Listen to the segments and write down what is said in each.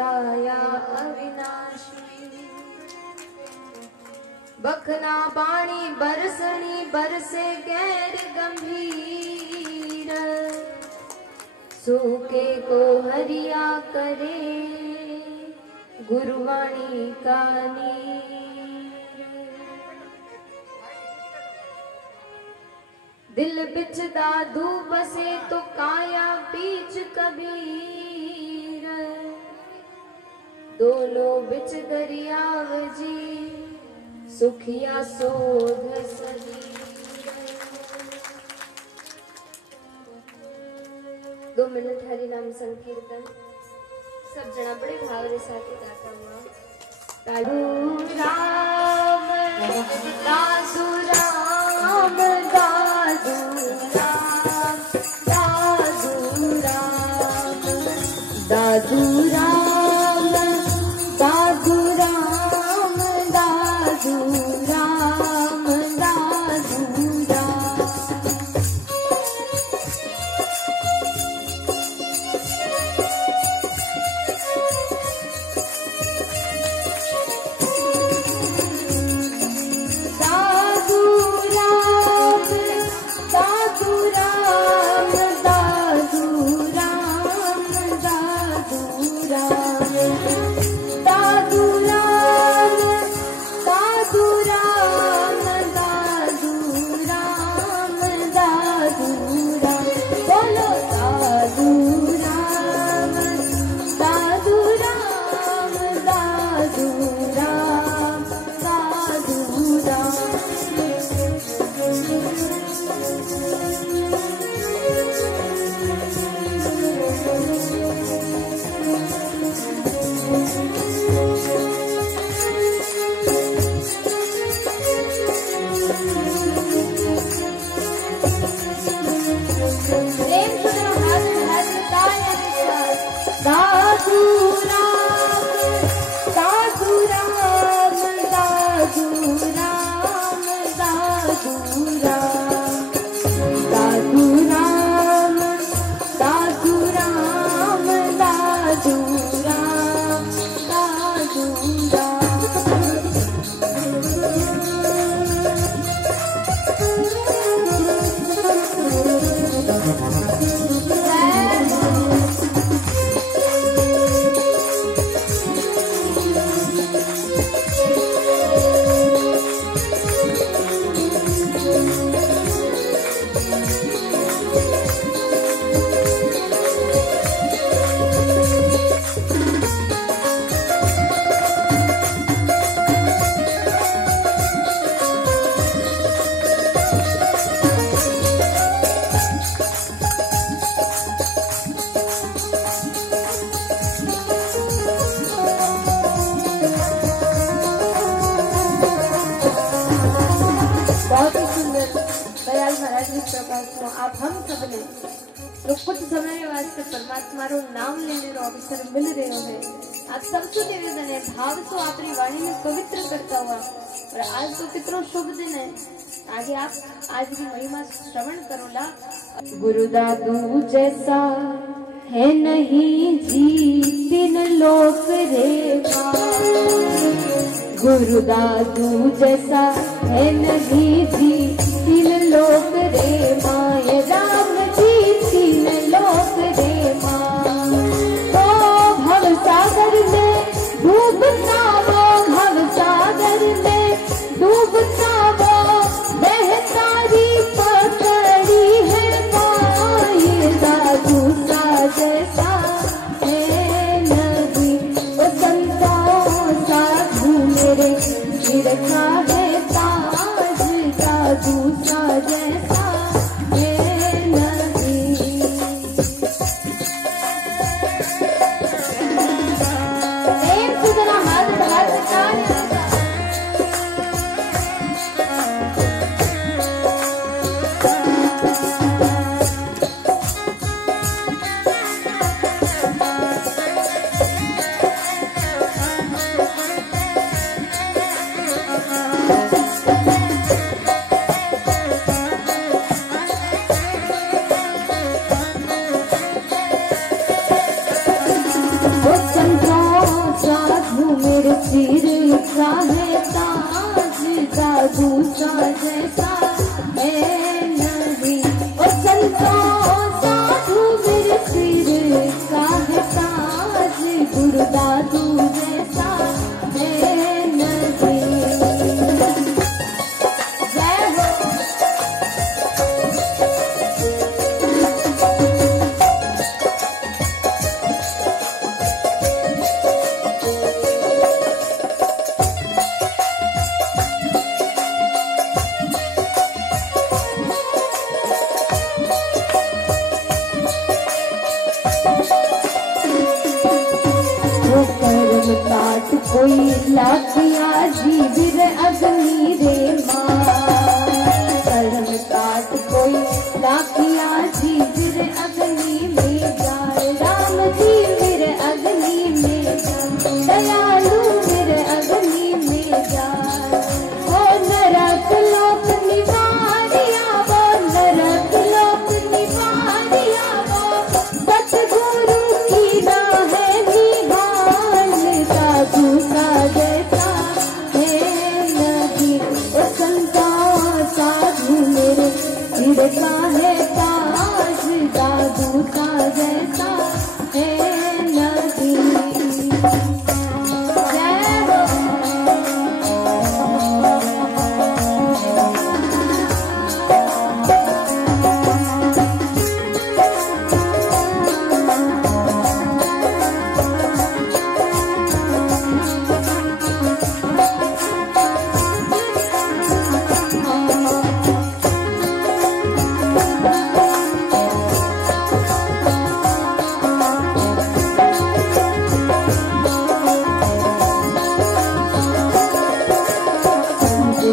या अविनाशी बखना पानी बरसनी बरसे गैर गंभीर सूखे को हरिया करे गुरुवाणी का नीर। दिल बिच दादू बसे तो काया बीच कबीर दोनों बिच दरियाव जी सुखिया सोध सदी। 2 मिनट हरि नाम संकीर्तन सब जना बड़े भाव रे साथ गाता हुआ। दादू राम दादू राम दादू राम दादू राम दादू राम दादू राम दादू राम दादू राम। आप हम सब ने तो कुछ समय वास्ते परमात्मा रो नाम लेने रो अवसर मिल रहे है। आप सबसे निवेदन है भाव तो अपनी वाणी में पवित्र करता हुआ और आज तो कितना शुभ दिन है। आगे आप आज की महिमा श्रवण करो ला। गुरु दादू जैसा है नहीं जी 3 लोक रे गुरु दादू जैसा है नहीं जी 3 लोक रे माए राम जी 3 लोक रे माँ। तो भव सागर में डूबता वो भव सागर में डूबता वो बहतारी पकड़ी है माए दादू सा जैसा है नदी वो संतों साधु मेरे रखा है ताज दादू सा जैसा है का है ताज, दादू सा जैसा है नहीं। ओ संतों साधु मेरे सिर का है ताज, गुरु दादू जैसा है नहीं। जय हो। काट कोई लाखिया जीविर अग्नि रे माँ, कर्म काट कोई लाखिया जीविर अग्नि में जाए। राम जी मेरे अग्नि में जाए, दयालु मेरे अग्नि में जाए। वो नरक लोक निवारिया, वो नरक लोक निवारिया, वो सतगुरु की ना है दादू का जैसा है नहीं। ओ संतों साधु मेरे सिर का है ताज, दादू का जैसा है नहीं। जय हो।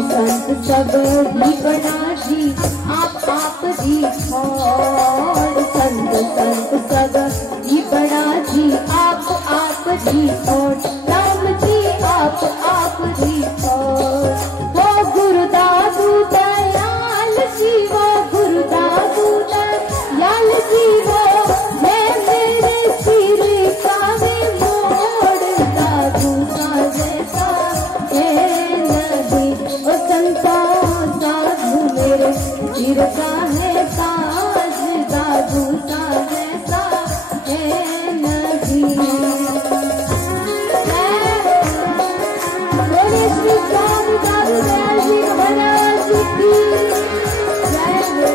संत सब ही बना जी, आप जी छोड़। संत सब ही बना जी, आप जी छोड़। राम जी आप जी छोड़। वो गुरु दादू दयाल जी, वो गुरु दादू दयाल जी, वो मैं मेरे सिर का है मोड़, दादू का जैसा है नहीं। ओ संतों साधु मेरे सिर का है ताज, दादू का जैसा है नहीं। बोले श्री स्वामी दादू दयाल जी महाराज की जय हो।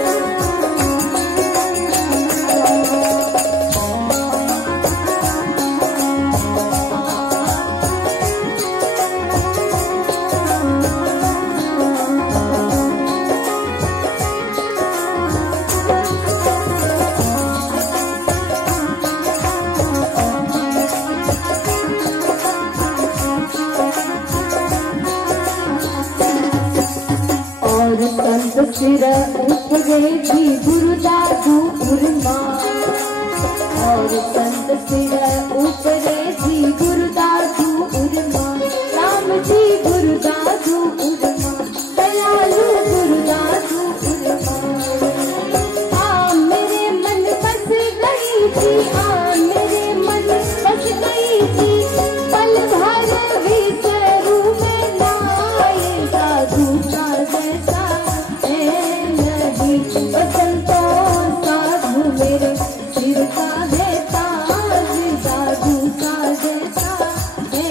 संत सिर उठे जी गुरु दादू उर्मा, और संत सिर उठे जी गुरु दादू उर्मा। राम जी गुरु दादू उर्मा, दयालु गुरु दादू उर्मा। आ मेरे मन बस गई थी, आ मेरे मन बस गई थी, पल भर विसरू में लाए दादू का जैसा संतों साधु मेरे सिर का है ताज, दादू का जैसा है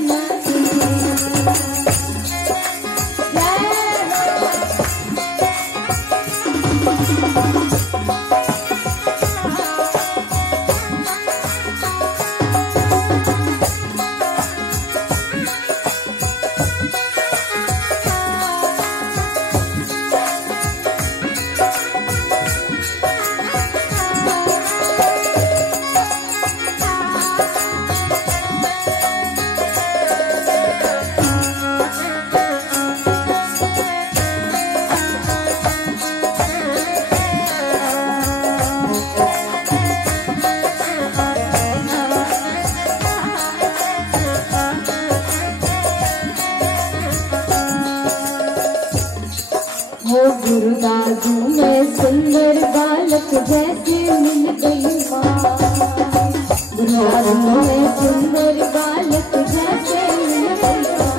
नहीं। हो गुरु दादू में सुंदर बालक जैसे मिल गई माँ, गुरु दादू में सुंदर बालक जैसे मिल गई माँ।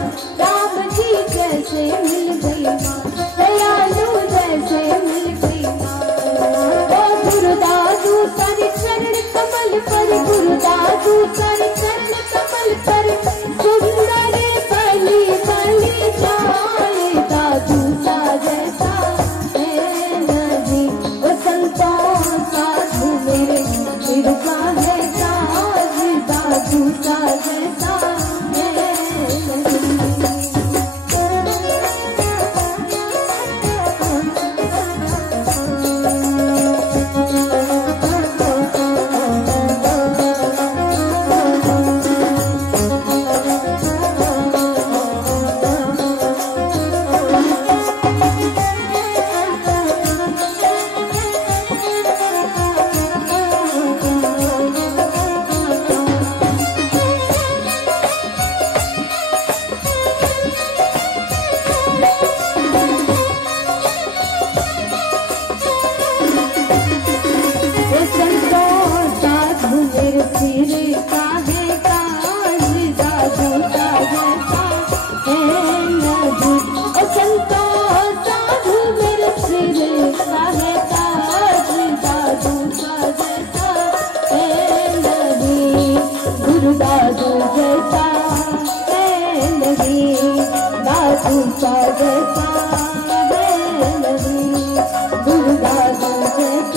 जूता जैसा है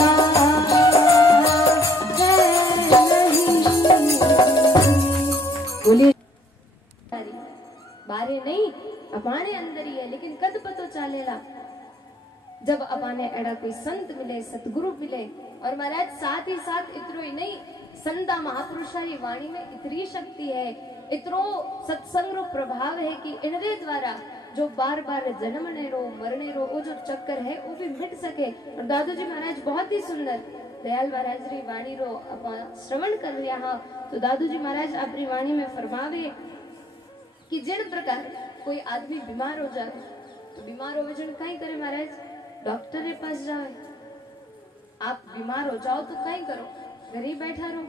बारे नहीं अपाने अंदर ही है, लेकिन कद पतो चालेला जब अपाने एड़ा कोई संत मिले, सतगुरु मिले। और महाराज साथ ही साथ इतरो ही नहीं, संता महापुरुषारी वाणी में इतनी शक्ति है, इतरो सत्संग रो प्रभाव है कि इनरे द्वारा जो बार बार जन्मने रो मरने रो वो जो चक्कर है वो भी मिट सके। और दादू जी महाराज बहुत ही सुंदर दयाल महाराज री वाणी रो श्रवण कर रहा हाँ, तो दादू जी महाराज अपनी वाणी में फरमावे कि जिन प्रकार कोई आदमी बीमार हो जाए तो बीमार हो जन कहीं करे महाराज, डॉक्टर के पास जाए। आप बीमार हो जाओ तो कहीं करो, घर ही बैठा रहो।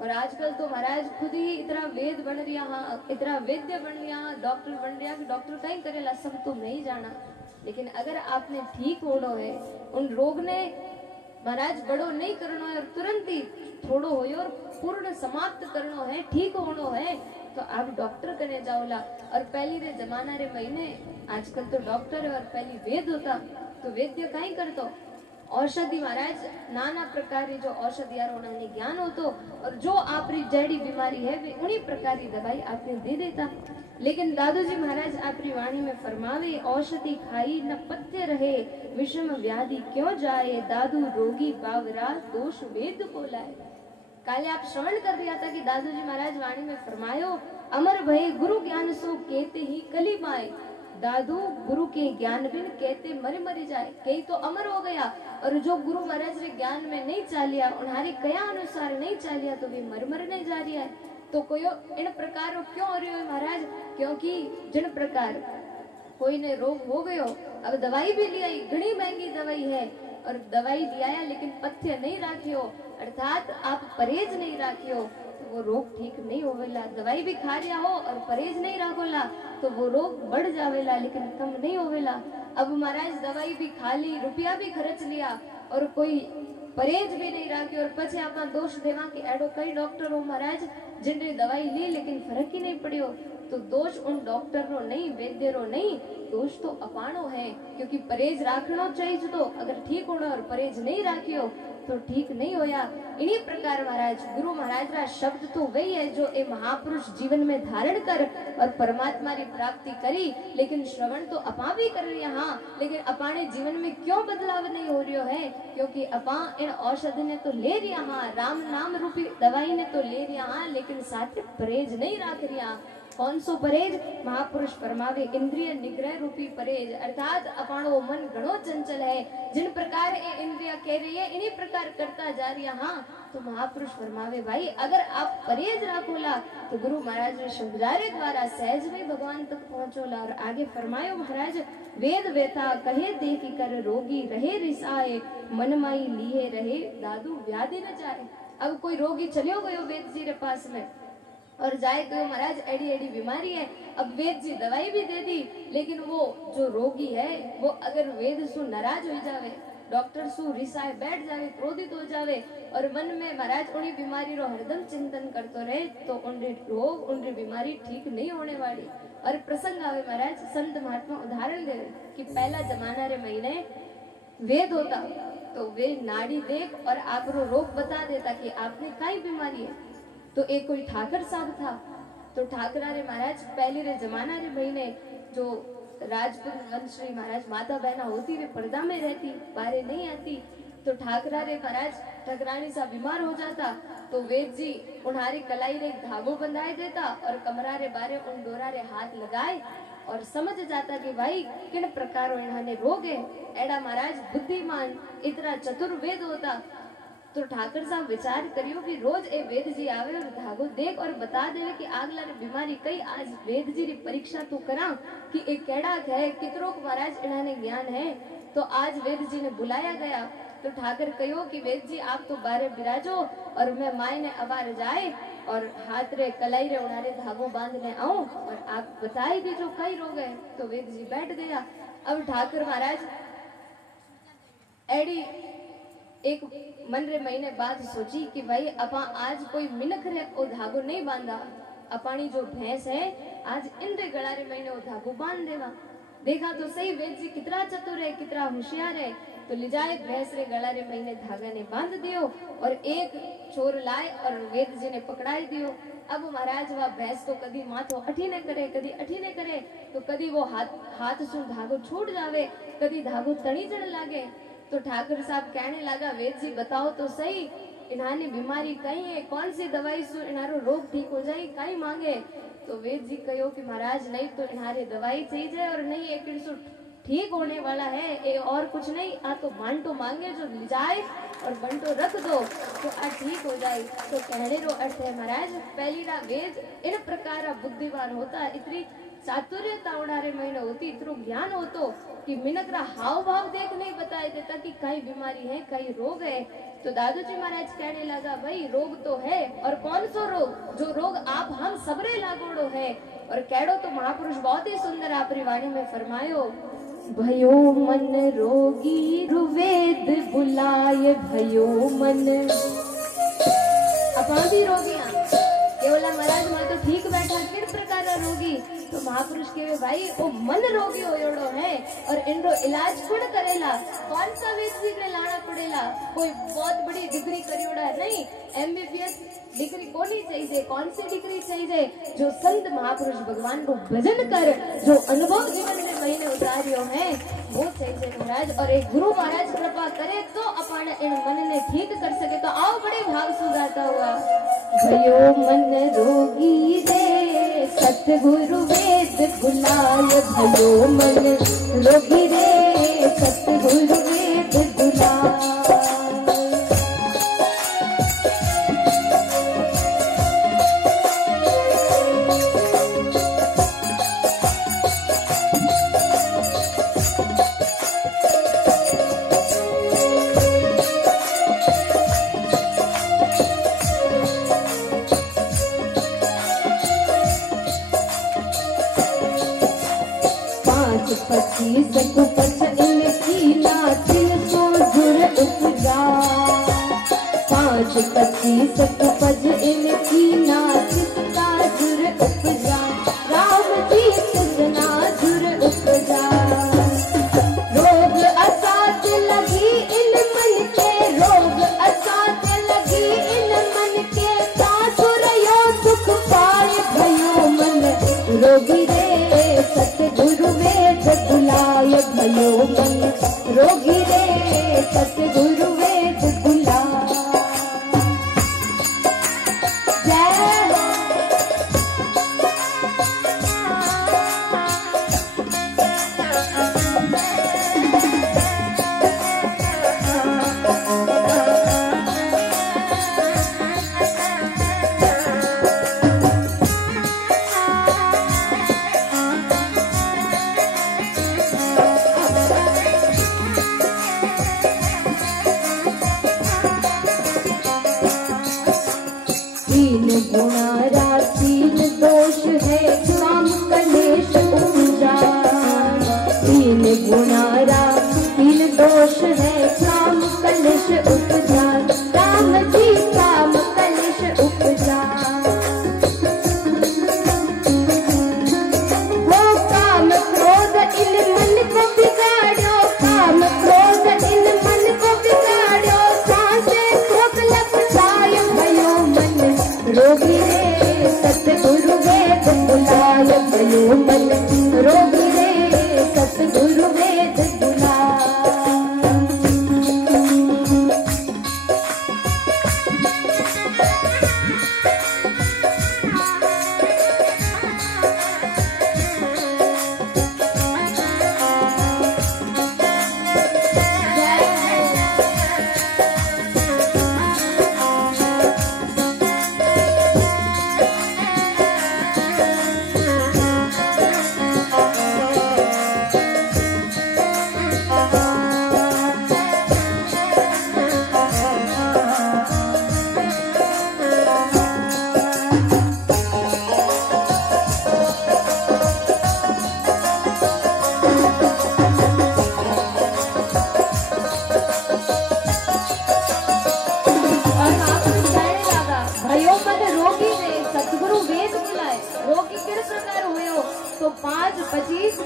और आजकल तो महाराज खुद ही इतना वेद बन रहा हाँ, इतना वैद्य बन रहा, डॉक्टर बन रहा कि डॉक्टर कहीं करेला सब तो नहीं जाना। लेकिन अगर आपने ठीक होना है, उन रोग ने महाराज बड़ो नहीं करना है और तुरंत ही थोड़ो हो और पूर्ण समाप्त करना है, ठीक होना है, तो आप डॉक्टर करने जाओला। और पहली रे जमाना रे महीने आजकल तो डॉक्टर है और पहली वेद होता, तो वैद्य कहीं करतो औषधि महाराज नाना प्रकार जो औषधि यार उन्होंने ज्ञान हो तो, और जो आपरी जड़ी बीमारी है वे उन्हीं प्रकार की दवाई आपने दे देता। लेकिन दादू जी महाराज आपरी वाणी में फरमावे, औषधि खाई न पथ्य रहे, विषम व्याधि क्यों जाए, दादू रोगी बावरा दोष वेद को लाए। काले आप श्रवण कर दिया था कि दादू जी महाराज वाणी में फरमायो, अमर भय गुरु ज्ञान सो कहते ही कली माए, दादू गुरु के ज्ञान बिन कहते मरे मरी जाए। कई तो अमर हो गया, और जो गुरु महाराज रे ज्ञान में नहीं चालिया, उन्हारे कया अनुसार नहीं चालिया, तो वे मर नहीं जा रही है। तो कोई इन प्रकार क्यों हो रही है महाराज, क्योंकि जिन प्रकार कोई ने रोग हो गयो, अब दवाई भी लिया, घनी महंगी दवाई है, और दवाई लिया लेकिन पथ्य नहीं राखियो, अर्थात आप परहेज नहीं राखियो, तो वो रोग ठीक नहीं होवेला। दवाई भी खा रिया हो और परहेज नहीं राखोला तो वो रोग बढ़ जावेला लेकिन कम नहीं होवेला। अब महाराज दवाई भी खा ली, रुपया भी खर्च लिया और कोई परहेज भी नहीं राखी, और पछे आपा दोष देवा कि एडो कई डॉक्टर हो महाराज जिनने दवाई ली लेकिन फर्क ही नहीं पड़ियो। तो दोष उन डॉक्टर रो नहीं, वैद्य रो नहीं, दोष तो अपाणो है, क्योंकि परहेज राखना चाहिए। तो अगर ठीक होना और परहेज नहीं राखियो तो ठीक नहीं होया। इन्हीं प्रकार महाराज गुरु महाराज रा शब्द तो वही है जो ए महापुरुष जीवन में धारण कर और परमात्मा की प्राप्ति करी, लेकिन श्रवण तो अपा भी कर रही हाँ, लेकिन अपाने जीवन में क्यों बदलाव नहीं हो रहा है, क्योंकि अपा इन औषधि ने तो ले रिया हाँ, राम नाम रूपी दवाई ने तो ले रिया हाँ, लेकिन साथ परहेज नहीं राख रिया। कौन सो परहेज, महापुरुष फरमावे इंद्रिय निग्रह रूपी परहेज, अर्थात अपाणो मन घणो चंचल है, जिन प्रकार ये इंद्रिया कह रही है इन्हीं प्रकार करता जा रही है हाँ। तो महापुरुष फरमावे भाई अगर आप परहेज राखोला तो गुरु महाराज ने शब्दारे द्वारा सहज में भगवान तक पहुंचोला। और आगे फरमायो महाराज, वेद वेता कहे देखी कर रोगी रहे रिसाए, मन माई लिए रहे दादू व्याधि न जाए। अब कोई रोगी चलियो गयो वेद जी के पास में और जाए तो महाराज एड़ी एड़ी बीमारी है, अब वेद जी दवाई भी दे दी, लेकिन वो जो रोगी है वो अगर वेद सु नाराज हो जावे, डॉक्टर सु रिसाए बैठ जावे, क्रोधित हो जावे और मन में महाराज उन्हीं बीमारी रो हरदम चिंतन करतो रहे, तो उनके रोग उनकी बीमारी ठीक नहीं होने वाली। और प्रसंग आवे महाराज, संत महात्मा उदाहरण दे कि पहला जमाना रे महीने वेद होता तो वे नाड़ी देख और आप रो रोग बता देता कि आपने काई बीमारी है। तो एक कोई ठाकर साहब था। तो ठाकरा रे महाराज पहले रे जमाना रे महीने जो राजपूत वंश री महाराज माता बहना होती वे पर्दा में रहती, बाहर नहीं आती। तो ठाकरा रे महाराज ठकरानी सा बीमार हो जाता तो वेद जी उन्हारी कलाई रे धागो बंधाए देता और कमरा रे बारे उन डोरा रे हाथ लगाए और समझ जाता कि भाई किन प्रकारों इन्होंने रोग है। एड़ा महाराज बुद्धिमान इतना चतुर्वेद होता। तो ठाकर साहब विचार करियो कि रोज ए वेद जी आवे और धागो देख और बता देवे कि आगला रे बीमारी कई, आज वेद जी री परीक्षा तो करा कि एक केड़ा है कितरो महाराज इन्होंने ज्ञान है। तो आज वेद जी ने बुलाया गया। तो ठाकर कहो कि वेद जी आप तो बारे बिराजो और मैं माय ने अबार जाए और हाथ रे कलाई रे उड़ारे धागो बांधने आऊं और आप बताई दीजो कई रोग है। तो वेद जी बैठ गया। अब ठाकर महाराज एडी एक मन रे महीने बाद सोची कि भाई अपा आज कोई मिनख रे ओ धागो नहीं बांधा, अपानी जो भैंस है आज इन रे गला रे महीने ओ धागो बांध देवा। देखा तो सही वेद जी कितना चतुर है, कितना होशियार है। तो ले जाए भैंस रे गला रे महीने धागा ने बांध दियो और एक चोर लाए और वेद जी ने पकड़ाई दियो। अब महाराज वह भैंस तो कदी माथो अठी ने करे, कदी अठी ने करे, तो कदी वो हाथ सु धागो छूट जावे, कदी धागो तणी जड़ लागे। तो ठाकुर साहब कहने लगा वेद जी बताओ तो सही इन्हाने बीमारी कहीं है, कौन सी दवाई सु इन्हारो रोग ठीक हो जाए कहीं मांगे। तो वेद जी कहो कि महाराज नहीं तो इन्हारे दवाई चाहिए और नहीं एक ठीक होने वाला है, ये और कुछ नहीं, आ तो बांटो मांगे जो ले जाए और बंटो रख दो तो आ ठीक हो जाए। तो कहने रो अर्थ है महाराज पहली रा वेद इन प्रकार बुद्धिमान होता, इतनी चातुर्यता उड़ारे महीने होती, इतरो ज्ञान होतो कि मिनक रा हाव भाव देख नहीं बताए देता कि कई बीमारी है कई रोग है। तो दादू जी महाराज कहने लगा भाई रोग तो है और कौन सो रोग, जो रोग आप हम सबरे लागोड़ो है। और कैडो तो महापुरुष बहुत ही सुंदर आपरी वाणी में फरमायो, भयो मन रोगी रुवेद बुलाए, भयो मन अपा भी रोगियां केवला महाराज मैं तो ठीक बैठा किन प्रकार रोगी। तो महापुरुष के भाई वो मन रोगी होयोड़ो है और इनरो इलाज कुड़ करेला, कौन सा वेद जी ने लाना पड़ेला, कोई बहुत बड़ी डिग्री करियोड़ा नहीं, एमबीबीएस डिग्री को नहीं चाहिए, कौन सी डिग्री चाहिए, जो संत महापुरुष भगवान को भजन कर जो अनुभव जीवन में महीने उतारियो है वो चाहिए महाराज। और एक गुरु महाराज कृपा करे तो अपन इन मन ने ठीक कर सके। तो आओ बड़े भाव सुगाता हुआ, भयो मन रोगी रे सतगुरु वेद बुलाए, भयो मन रोगी रे सतगुरु वेद बुलाए। पच्चीस कुपच इनकी नाचिन सो जुर उपजा, 5 25 कुपच इनकी नाचिता जुर उपजा, राम जी सजना जुर उपजा। रोग असाध लगी इन मन के, रोग असाध लगी इन मन के, सासुर यो सुख पाए, भयो मन रोगी रे सतगुरु वेद बुलाए, भयो मन रोगी रे सतगुरु वेद बुलाए। जय 25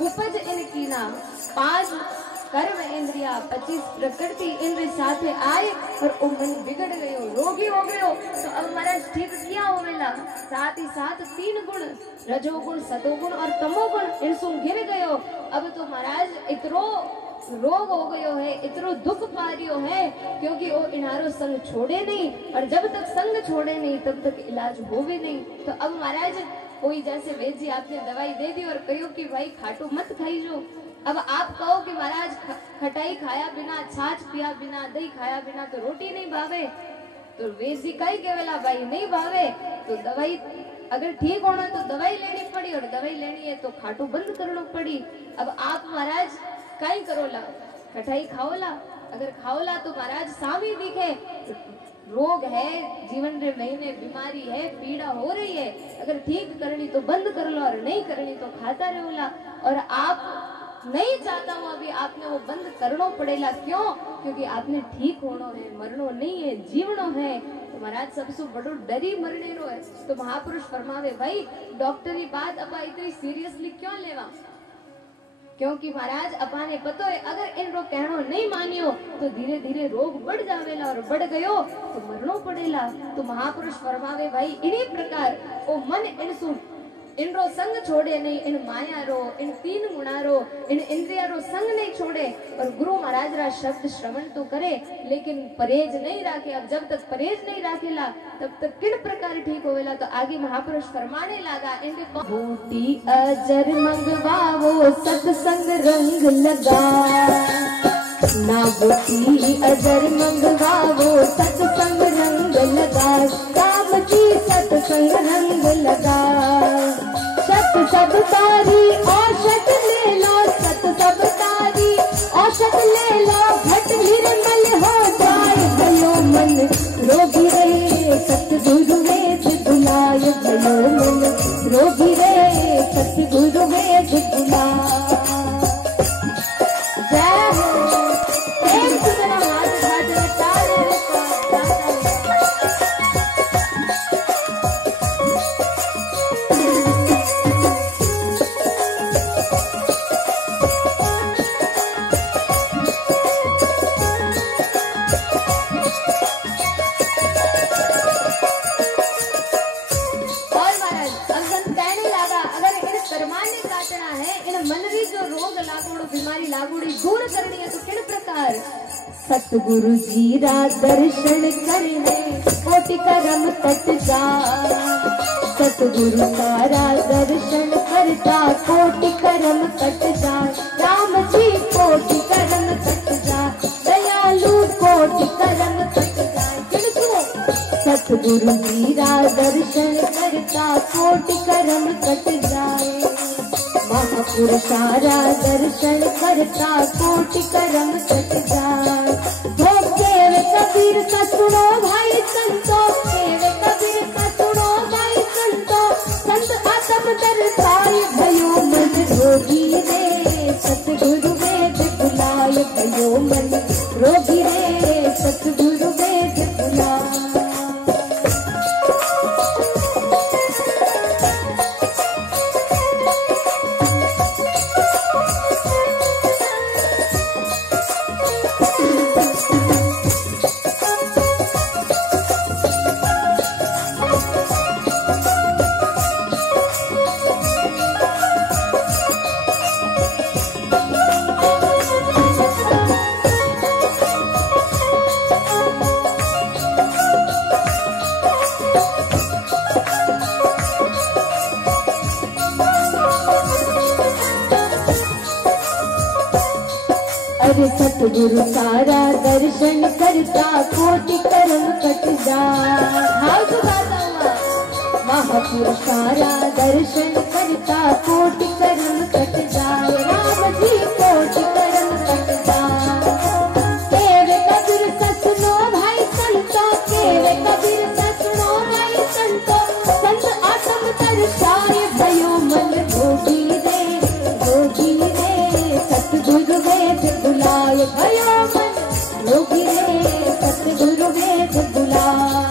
उपज इनकी ना, 5 कर्म इंद्रिया, 25 प्रकृति इंद्र साथे आए और वो मन बिगड़ गयो, रोगी हो गयो। तो अब महाराज ठीक किया होवेला, साथ ही साथ 3 गुण, रजोगुण, सतोगुण और तमोगुण इनसु गिर गयो। अब तो महाराज इतरो रोग हो गयो है, इतरो दुख पा रियो है, क्योंकि वो इनारो संग छोड़े नहीं, और जब तक संग छोड़े नहीं तब तक इलाज होवे नहीं। तो अब महाराज कोई जैसे वैद्य जी आपने दवाई दे दी और कहो कि भाई खाटू मत खाई जो। अब आप कहो कि महाराज खटाई खाया बिना, छाछ पिया बिना, दही खाया बिना तो रोटी नहीं भावे, तो वैद्य जी कही केवला भाई नहीं भावे तो दवाई अगर ठीक होना तो दवाई लेनी पड़ी, और दवाई लेनी है तो खाटू बंद करना पड़ी। अब आप महाराज कई करोला, खटाई खाओला, अगर खाओला तो महाराज सामी दिखे रोग है, जीवन रे महीने बीमारी है, पीड़ा हो रही है, अगर ठीक करनी तो बंद कर लो और नहीं करनी तो खाता रहोला। और आप नहीं चाहता हूँ अभी आपने वो बंद करना पड़ेगा, क्यों? क्योंकि आपने ठीक होना है, मरनो नहीं है, जीवनो है। तो महाराज सबसे बड़ो डरी मरने रो है। तो महापुरुष फरमावे भाई डॉक्टर की बात अपा इतनी सीरियसली क्यों लेवा, क्योंकि महाराज अपाने पतो है अगर इन रो कहनो नहीं मानियो तो धीरे धीरे रोग बढ़ जावेला, और बढ़ गयो तो मरनो पड़ेला। तो महापुरुष फरमावे भाई इन्हीं प्रकार ओ मन इनसु इनरो संग छोड़े नहीं, इन माया रो, इन 3 गुणा रो, इन इंद्रिया रो संग नहीं छोड़े, और गुरु महाराज रा शब्द श्रवण तो करे लेकिन परहेज नहीं राखे। अब जब तक परहेज नहीं राखेला तब तक किन प्रकार ठीक होवेला। तो आगे महापुरुष फरमाने लगा इनके बूटी अजर मंगवावो सत्संग रंग लगा, ना बूटी अजर मंगवावो सत्संग रंग लगा, राम जी सत्संग रंग लगा। सत सब तारी औषध ले लो, सत सब तारी औषध ले लो, घट निर्मल हो जाए भयो मन, रोगी रे सतगुरु वेद बुलाए भयो मन, रोगी रे सतगुरु वेद बुलाए। जय हो प्रेम से मेरा हाथ बाजे तारे बीमारी लागूड़ी दूर करनी है तो किन प्रकार। सतगुरु जी रा दर्शन करने कोटि करम कट जा, सतगुरु तारा दर्शन करता कोटि करम कट जा, राम जी कोटि करम कट जा, दयालु कोटि करम कट जा। किनको सतगुरु जी रा दर्शन करता कोटि करम कट जाए, महापुरुषारा दर्शन करता कोटि करम कट जाए। केव कबीर का सुनो भाई संतो, केव कबीर का सुनो भाई संतो, संत आत्म दर्शाए भयो मन, रोगी रे सतगुरु वेद बुलाए भयो मन, रोगी रे सतगुरु वेद बुलाए। अरे सतगुरु सारा दर्शन करता कोटि कर्म कट जा। हाउ तो गाता हुआ महापुरुष सारा दर्शन करता कोटि कर्म कट जाए, राम जी कोटि कर्म कट जाए। केवे कबीर का सुनो भाई संतो, केवे कबीर का सुनो भाई संतो, संत आत्म दर्शाए भयो मन, रोगी रे सतगुरु वेद बुलाए भयो मन, रोगी रे सतगुरु वेद बुलाए।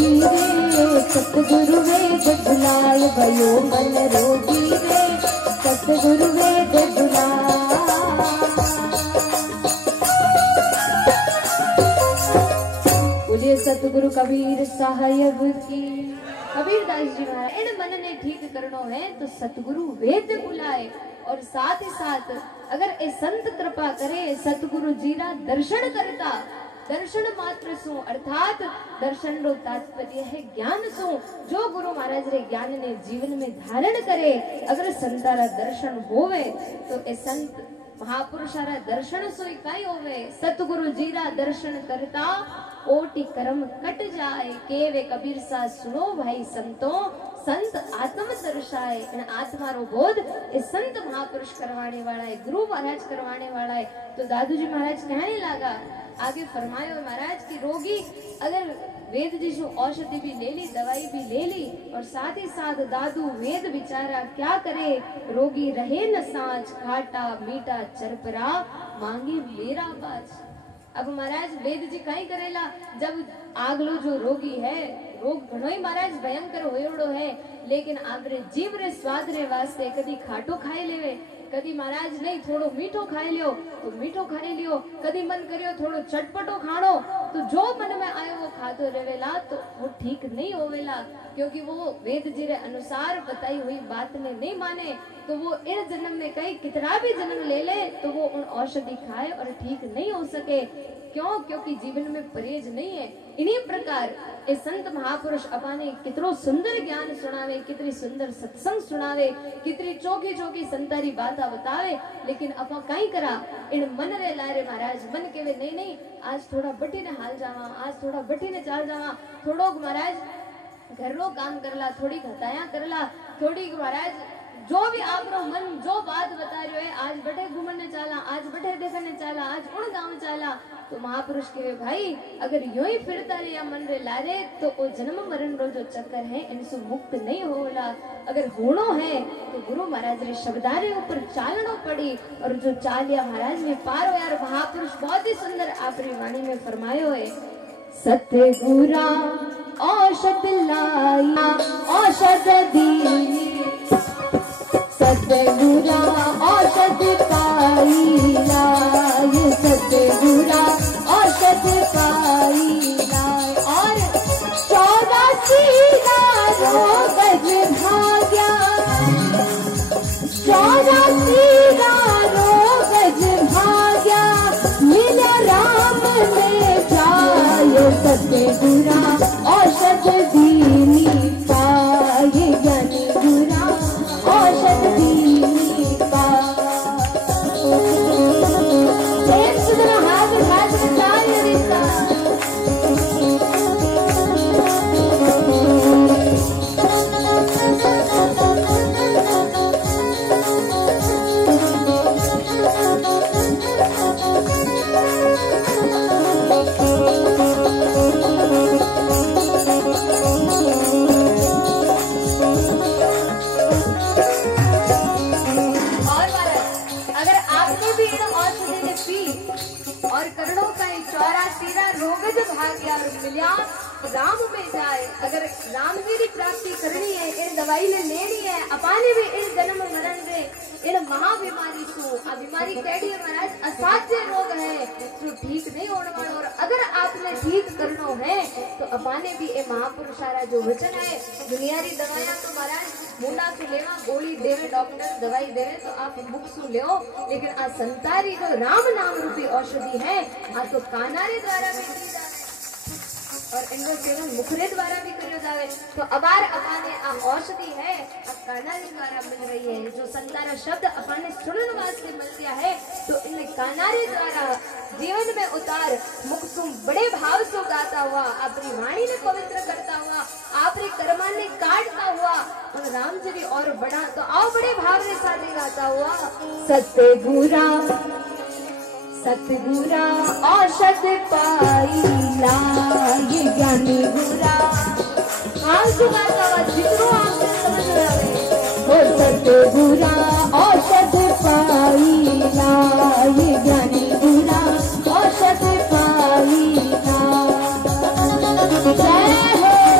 रोगी रे सतगुरु वेद बुलाए भयो मन रोगी रे सतगुरु वेद बुलाए। बोलिए सतगुरु कबीर साहिब की। कबीरदास जी महाराज इन मन ने ठीक करनो है तो सतगुरु वेद बुलाए। और साथ ही साथ अगर ए संत कृपा करे सतगुरु जीरा दर्शन करता। दर्शन मात्र सु अर्थात दर्शन रो तात्पर्य है ज्ञान सु। जो गुरु महाराज रे ज्ञान ने जीवन में धारण करे अगर संतारा दर्शन होवे तो ए संत महापुरुषारा दर्शन सोई काई होवे। सतगुरु जीरा दर्शन करता कोटि कर्म कट जाए। केवे कबीर सा सुनो भाई संतो संत आत्म दर्शाए। इन आत्मा रो बोध इस संत महापुरुष करवाने वाला है गुरु महाराज करवाने वाला है। तो दादू जी महाराज कहने लगा आगे फरमायो महाराज की रोगी अगर वेद जी से औषधि भी ले ली दवाई भी ले ली और साथ ही साथ दादू वेद बिचारा क्या करे। रोगी रहे न सांच खाटा मीठा चरपरा मांगे मेरा बाज। अब महाराज वेद जी कहीं करेला जब आगलो जो रोगी है रोग घणो ही महाराज भयंकर होयोड़ो है लेकिन आपरे जीव रे स्वाद रे वास्ते कदी खाटो खाई लेवे कदी महाराज नहीं थोड़ो मीठो खाई लियो तो मीठो खाई लियो कदी मन करियो थोड़ो चटपटो खाणो तो जो मन में आयो वो खातो रहेला तो वो ठीक नहीं होवेला क्योंकि वो वेद जी रे अनुसार बताई हुई बात ने नहीं माने तो वो इन जन्म में कई कितना भी जन्म ले ले तो वो उन औषधि खाए और ठीक नहीं हो सके। क्यों? क्योंकि जीवन में परहेज नहीं है। इन्हीं प्रकार ए संत महापुरुष अपने कितनो सुंदर ज्ञान सुनावे कितनी सुंदर सत्संग सुनावे कितनी चौकी चौकी संतारी बात बतावे लेकिन अपा कहीं करा इन मन रे लारे महाराज मन केवे नहीं नहीं आज थोड़ा बटी ने हाल जावा आज थोड़ा बटी ने चाल जावा थोड़ो महाराज घर रो काम करला थोड़ी घटाया करला थोड़ी महाराज जो भी आपरो मन जो बात बता रहे है आज बटे घूमने चाला आज बटे देखने चाला आज उन गांव चाला तो महापुरुष के भाई अगर यूं ही फिरता रहे या मन रे लारे तो वो जन्म मरण रो जो चक्कर है इनसे मुक्त नहीं होला। अगर होनो है तो गुरु महाराज रे शब्दारे ऊपर चालनो पड़ी और जो चालिया महाराज ने पारो यार महापुरुष बहुत ही सुंदर आपरी वाणी में फरमायो है सतगुरा औषध लाई औषध दी सतगुरा औषध पाई लाए सतगुरा औषध पाई लाए और 84 रोग भाग्या 84 रोग भाग्या मिला राम ने जाए सतगुरा औषध दीनी पाए ज्ञानी गुरा औषध दीनी पाए। एक सुधरा हाथ हाथ कार्य रिश्ता राम में जाए। अगर राम की भी प्राप्ति करनी है इन दवाई ने लेनी है अपाने भी इन जन्म मरण रे इन महाबीमारी सु आ बीमारी कैडी महाराज असाध्य रोग है जो ठीक नहीं होने वाला और अगर आपने ठीक करना है तो अपाने भी ए महापुरुषारा जो वचन है दुनियारी दवाइयां तो महाराज मुंडा से लेवा गोली देवे डॉक्टर दवाई देवे तो आप मुख सु लो लेकिन आ संतारी जो राम नाम रूपी औषधि है आ तो कानारे द्वारा भी दी जाए और इनको सेवन मुखरे द्वारा भी करियो जावे तो अबार अपाने आ औषधि है अब कानारी द्वारा मिल रही है जो संतारा शब्द अपाने सुनने वास्ते मिल गया है तो इन कानारी द्वारा जीवन में उतार मुख तुम बड़े भाव से गाता हुआ अपनी वाणी ने पवित्र करता हुआ आपरे कर्मा ने काटता हुआ और राम जी भी और बड़ा तो आओ बड़े भाव के साथ गाता हुआ सतगुरा सतगुरा औषध पाई लाए ज्ञानी गुरा हाल गाता हुआ जितनो आपने समझ रहे हो सतगुरा औषध पाई लाए ज्ञानी गुरा औषध पाई लाए जय हो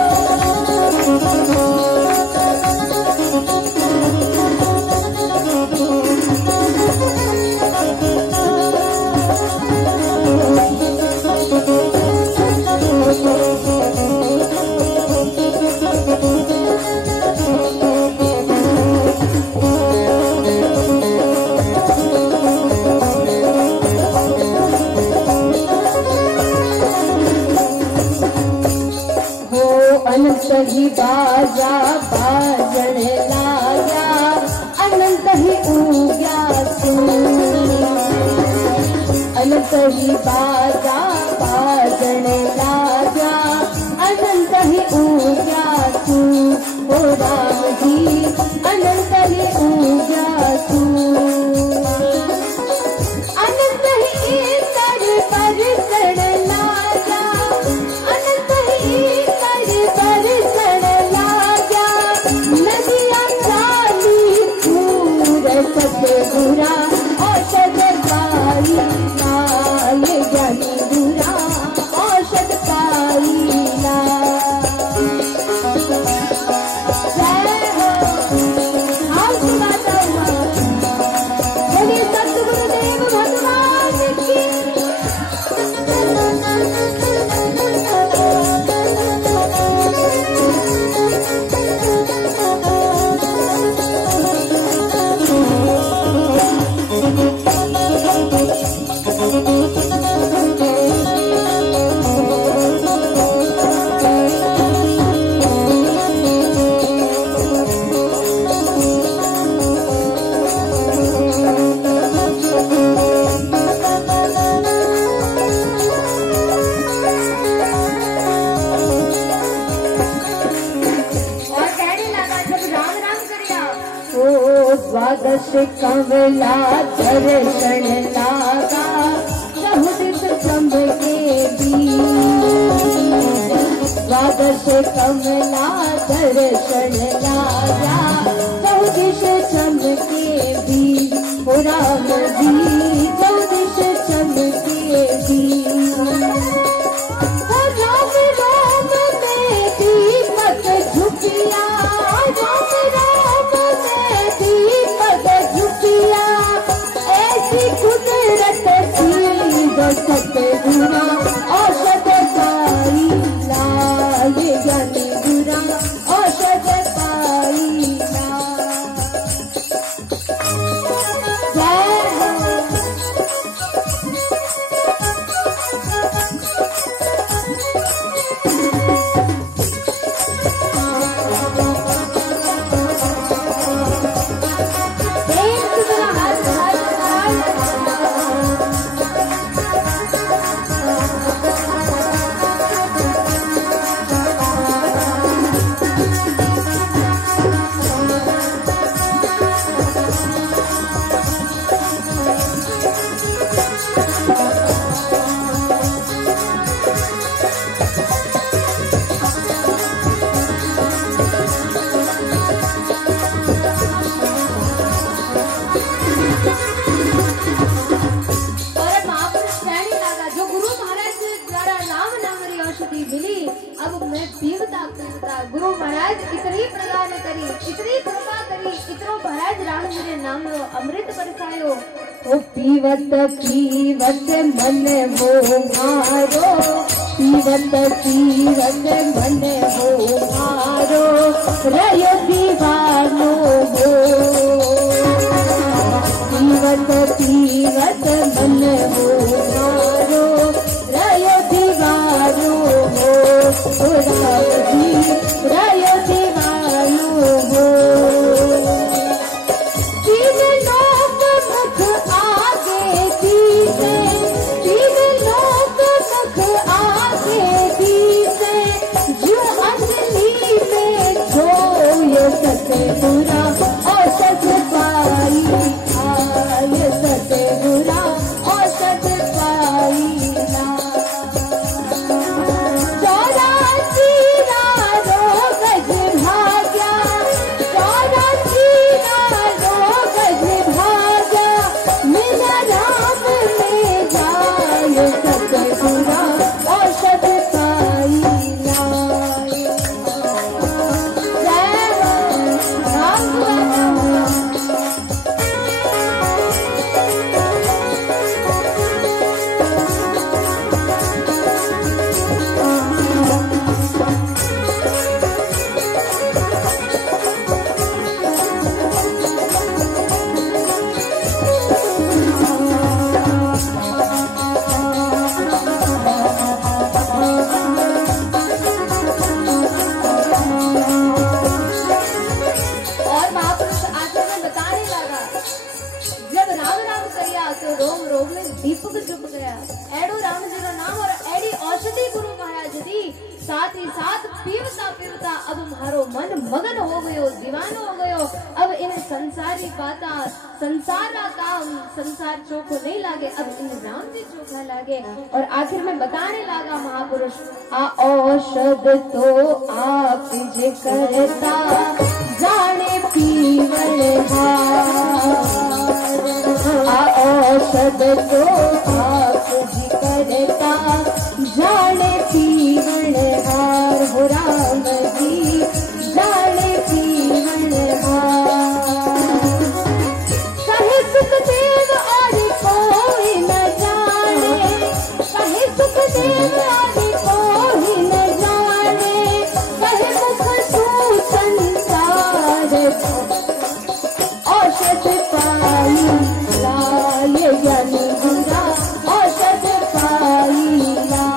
ही बाजा बाजण लाग्या, अनंत ही उग्या तू, अनंत ही बाजा बाजण लाग्या, अनंत ही उग्या तू, ओ राम जी अनंत ही उग्या तू, अनंत ही कर बरसण लाग्या, अनंत ही कर बरसण लाग्या, नदियां चाली दूर सतगुरा औषध पाई लाए, ज्ञानी गुरा औषध पाई ला। जय हो आओ सुनाता हुआ बोलिए सतगुरुदेव भगवान की। द्वादश कमला दर्शन लागा, चहुदिश चमके द्वादश कमला दर्शन लागा, चहुदिश चमके भी, ओ राम जी चहुदिश चमके भी, राम राम में दीपक झुकिया, राम राम में दीपक झुकिया, ऐसी कुदरत थी जो सतगुरा औषध पाई लाए, ज्ञानी गुरा औषध पाई ला। जय हो गुरु महाराज इतनी प्रदान करी, इतनी कृपा करी, इतनो महाराज राम जी ने नाम रो अमृत बरसायो। ओ पीवत पीवत मन हो मारो, पीवत पीवत मन हो मारो, रयो दीवानो हो, पीवत पीवत मन हो मारो, रयो दीवानो हो, ओ राम जी रयो दीवानो हो। तीन लोक मुख आगे दीसे, तीन लोक मुख आगे दीसे, जो अंजलि में छोयो सत साथ ही साथ पीवता पीवता अब मारो मन मगन हो गयो, दीवानो हो गयो। अब इन संसारी बाता, संसारा काम, संसार चोखो नहीं लागे, अब इन राम जी चोखा लागे। और आखिर में बताने लगा महापुरुष, आ औषध तो आप जे करता जाने पीवण औषध तो आप जी करता जाने पीवण हार, हो राम जी जाने पीवण हार। कहे सुखदेव और कोई न जाने, कहे सुखदेव और कोई न जाने, कहे मुख सू संसार औषध पाई लाय ज्ञानी बुरा, औषध पाई ला।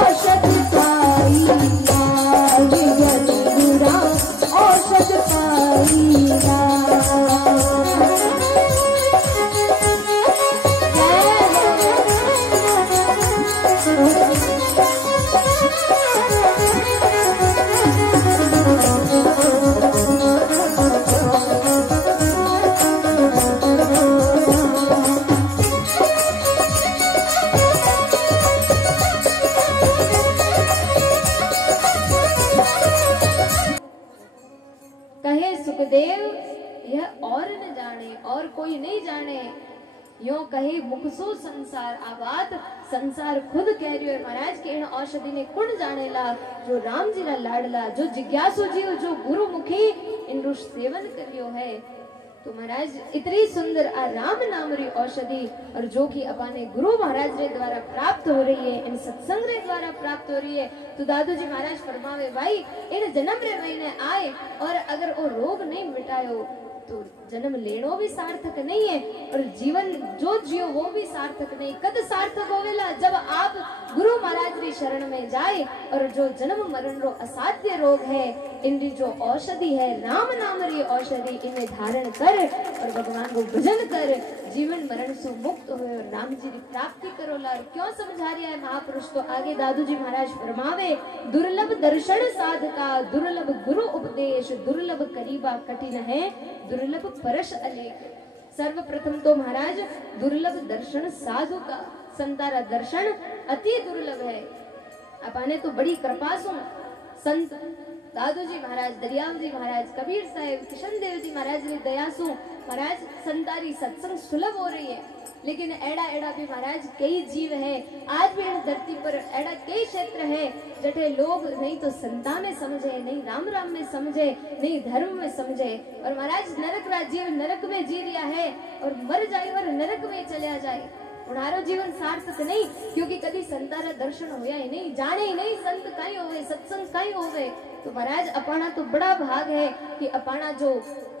औषध पाई लाय ज्ञानी बुरा, औषध पाई ला। कहे सुखदेव यह और न जाने, और कोई नहीं जाने, यो कहे मुखसो संसार आबाद, संसार खुद कह रही है महाराज के इन औषधि ने कुण जाने ला, जो राम जी रा लाडला, जो जिज्ञासु जीव, जो गुरु मुखी इन सेवन करियो है। तो महाराज इतनी सुंदर आ राम नाम री औषधि, और जो कि अपने गुरु महाराज रे द्वारा प्राप्त हो रही है, इन सत्संग रे द्वारा प्राप्त हो रही है। तो दादू जी महाराज फरमावे भाई इन जन्म रे महीने आए, और अगर वो रोग नहीं मिटायो तो जन्म लेनो भी सार्थक नहीं है, और जीवन जो जियो वो भी सार्थक नहीं। कद सार्थक होवेला जब आप गुरु महाराज री शरण में जाए, और जो जन्म मरण रो असाध्य रोग है, इनकी जो औषधि है राम नाम री औषधि, इन्हें धारण कर और भगवान को भजन कर जीवन मरण से मुक्त हुए और राम जी की प्राप्ति करो ला। क्यों समझा रहा है महापुरुष, तो आगे दादू जी महाराज फरमावे, दुर्लभ दर्शन साधका, दुर्लभ गुरु उपदेश, दुर्लभ करीबा कठिन है, दुर्लभ परश अलेख। सर्वप्रथम तो महाराज दुर्लभ दर्शन साधु का, संतारा दर्शन अति दुर्लभ है। अपने तो बड़ी कृपा सु संत दादू जी महाराज, दरियाव जी महाराज, कबीर साहेब, किशन देव जी महाराज ने दयासु महाराज संतारी सत्संग सुलभ हो रही है। लेकिन एड़ा एड़ा भी महाराज कई जीव है, आज भी इस धरती पर एड़ा कई क्षेत्र है जठे लोग नहीं तो संता में समझे, नहीं राम राम में समझे, नहीं धर्म में समझे, और महाराज नरक रा जीव नरक में जी रिया है और मर जाए और नरक में चला जाए। उनारो जीवन सार्थक नहीं, क्योंकि कभी संतारा दर्शन होया ही नहीं, जाने ही नहीं संत कहीं होवे, सत्संग कहीं होवे। तो महाराज अपाना तो बड़ा भाग है कि अपाना जो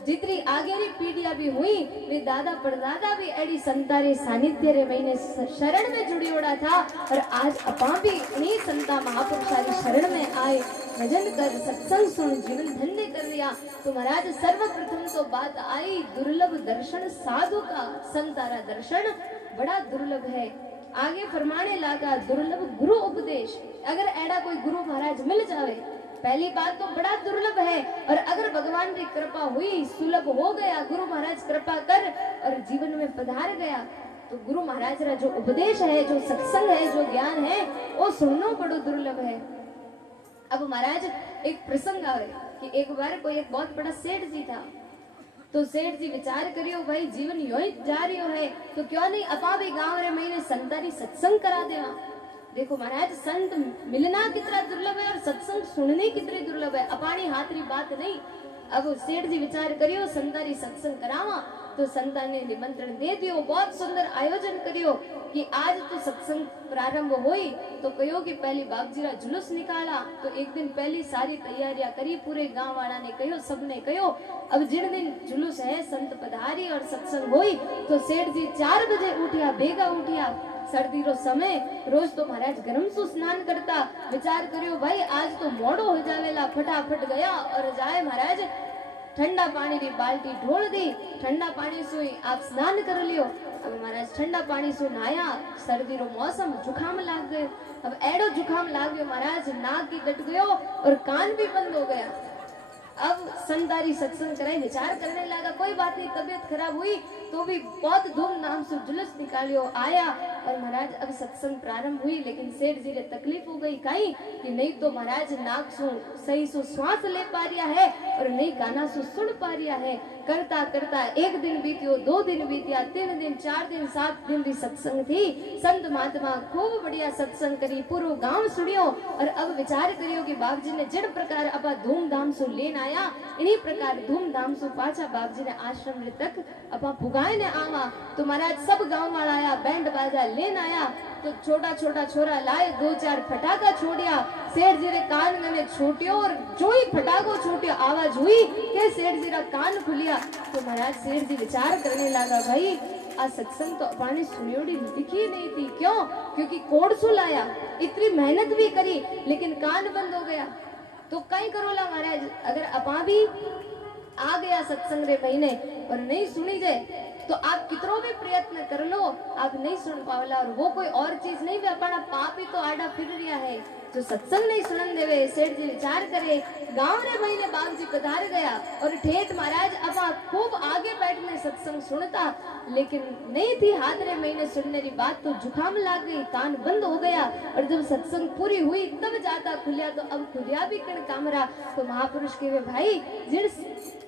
जितनी आगे री पीढ़ियां भी हुई, वे दादा परदादा भी एडी संतारे सानिध्य रे महीने शरण में जुड़ी ओड़ा था, और आज अपा भी इन्हीं संता महापुरुषारी शरण में आए, भजन कर सत्संग सुन जीवन धन्य कर लिया। तो महाराज सर्वप्रथम तो बात आई दुर्लभ दर्शन साधु का, संतारा दर्शन बड़ा दुर्लभ है। आगे फरमाने लगा दुर्लभ गुरु उपदेश, अगर एड़ा कोई गुरु महाराज मिल जावे, पहली बात तो बड़ा दुर्लभ है, और अगर भगवान की कृपा हुई, सुलभ हो गया, गुरु महाराज कृपा कर और जीवन में पधार गया, तो गुरु महाराज का जो उपदेश है, जो सत्संग है, जो ज्ञान है, वो सुनना बड़ा दुर्लभ है। अब महाराज एक प्रसंग आवे कि एक बार कोई एक बहुत बड़ा सेठ जी था, तो सेठ जी विचार करियो भाई जीवन यो ही जा रही है, तो क्यों नहीं अपा भी गांव रे महीने संतारी सत्संग करा देवा। देखो महाराज संत मिलना कितना दुर्लभ है और सत्संग सुनने कितने दुर्लभ है, अपानी हाथ री बात नहीं। अब सेठ जी विचार करियो संतारी सत्संग करावा, तो संता ने निमंत्रण दे दियो, बहुत सुंदर आयोजन करियो कि आज तो सत्संग प्रारंभ हुई, तो कहो कि पहली बागजीरा जुलूस निकाला, तो एक दिन पहली सारी तैयारियां करी, पूरे गांव वाला ने कहो, सबने कहो अब जिन दिन जुलूस है संत पधारी और सत्संग हुई, तो सेठ जी 4 बजे उठिया, बेगा उठिया, सर्दी रो समय रोज तो महाराज गरम सु स्नान करता। विचार करियो भाई आज तो मोड़ो हो जावेला, फटाफट गया और जाए महाराज ठंडा पानी री बाल्टी ढोल दी, ठंडा पानी सुई आप स्नान कर लियो। अब महाराज ठंडा पानी सु नहाया, सर्दी रो मौसम, जुखाम लाग गए। अब एडो जुखाम लाग गयो महाराज, नाक की कट गयो और कान भी बंद हो गया। अब संतारी सत्संग कराई, विचार करने लगा कोई बात नहीं, तबीयत खराब हुई तो भी बहुत धूमधाम से जुलूस निकालियो आया। और महाराज अब सत्संग प्रारंभ हुई, लेकिन सेठ जी रे तकलीफ हो गई काई कि नहीं तो महाराज नाक सु सही सु श्वास ले पा रिया है और नहीं गाना सु सुन पा रिया है। करता करता एक दिन बीतियो, 2 दिन बीतिया, 3 दिन, 4 दिन, 7 दिन री सत्संग थी। संत महात्मा खूब बढ़िया सत्संग करी, पूरो गांव सुनियो। और अब विचार करियो कि बाप जी ने जिन प्रकार अपा धूमधाम सु लेन आया, इन्हीं प्रकार धूमधाम सु पाछा बाप जी ने आश्रम रे तक अपा पुगाए ने आवा। तो महाराज सब गांव वाला आया, बैंड बाजा लेन आया। तो छोटा छोटा छोरा लाए, 2-4 फटाका छोड़िया, सेठ जी रे कान ने छोटियो और जो ही फटाको छोटियो आवाज हुई के सेठ जी रा कान खुलिया। तो महाराज सेठ जी विचार करने लगा भाई आ सत्संग तो अपने सुनियोड़ी लिखी नहीं थी, क्यों? क्योंकि कोड सु लाया, इतनी मेहनत भी करी लेकिन कान बंद हो गया। तो कहीं करोला महाराज, अगर अपा भी आ गया सत्संग रे महीने और नहीं सुनी जाए तो आप कितनो भी प्रयत्न कर लो आप नहीं सुन पावला। और वो कोई और चीज नहीं, वे अपना पाप ही तो आड़ा फिर रिया है जो सत्संग नहीं सुनन देवे। सेठ जी विचार करे, गांव रे महीने बाप जी पधार गया और ठेठ महाराज अपा खूब आगे बैठने सत्संग सुनता, लेकिन नहीं थी हाथ रे महीने सुनने की बात तो जुखाम लाग गई, कान बंद हो गया। और जब सत्संग पूरी हुई तब जाता खुलिया, तो अब खुलिया भी कण कामरा। तो महापुरुष कहे भाई जिन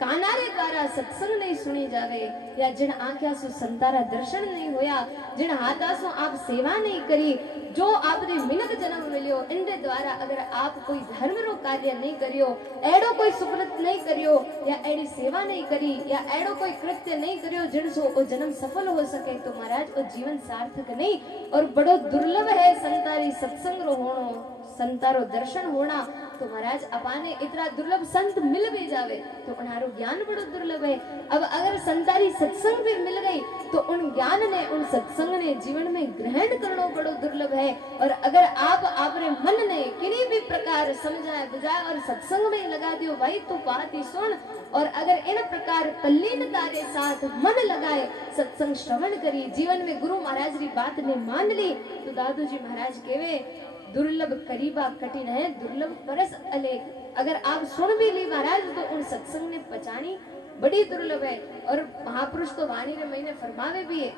कानारे द्वारा सत्संग नहीं सुनी जावे, या जिन आंख्या सु संतारा दर्शन नहीं होया, जिन हाथा सु आप सेवा नहीं करी, जो आपने मिनक जन्म मिलियो इनके द्वारा अगर आप कोई धर्म रो कार्य नहीं करियो, एडो कोई सुकृत नहीं करियो, या एडी सेवा नहीं करी, या एडो कोई कृत्य नहीं करियो जिन सो ओ जन्म सफल हो सके, तो महाराज ओ जीवन सार्थक नहीं। और बड़ो दुर्लभ है संतारी सत्संग रो होनो, संतारो दर्शन होना। तो महाराज अपाने इतना दुर्लभ संत मिल भी जावे तो उन्हारो ज्ञान बड़ो दुर्लभ है। अब अगर संतारी सत्संग भी मिल गई तो उन ज्ञान ने, उन सत्संग ने जीवन में ग्रहण करना बड़ो दुर्लभ है। और अगर आप अपने मन ने किसी भी प्रकार समझाए बुझाए और सत्संग में लगा दियो भाई तू बात ही सुन, और अगर इन प्रकार तल्लीनता के साथ मन लगाए सत्संग श्रवण करी, जीवन में गुरु महाराज की बात ने मान ली, तो दादू जी महाराज कहवे दुर्लभ करीबा कठिन है, दुर्लभ परस अलेख। अगर आप सुन भी ली महाराज तो उन सत्संग ने पहचानी बड़ी दुर्लभ है। और महापुरुष तो वाणी रे महीने फरमावे भी है,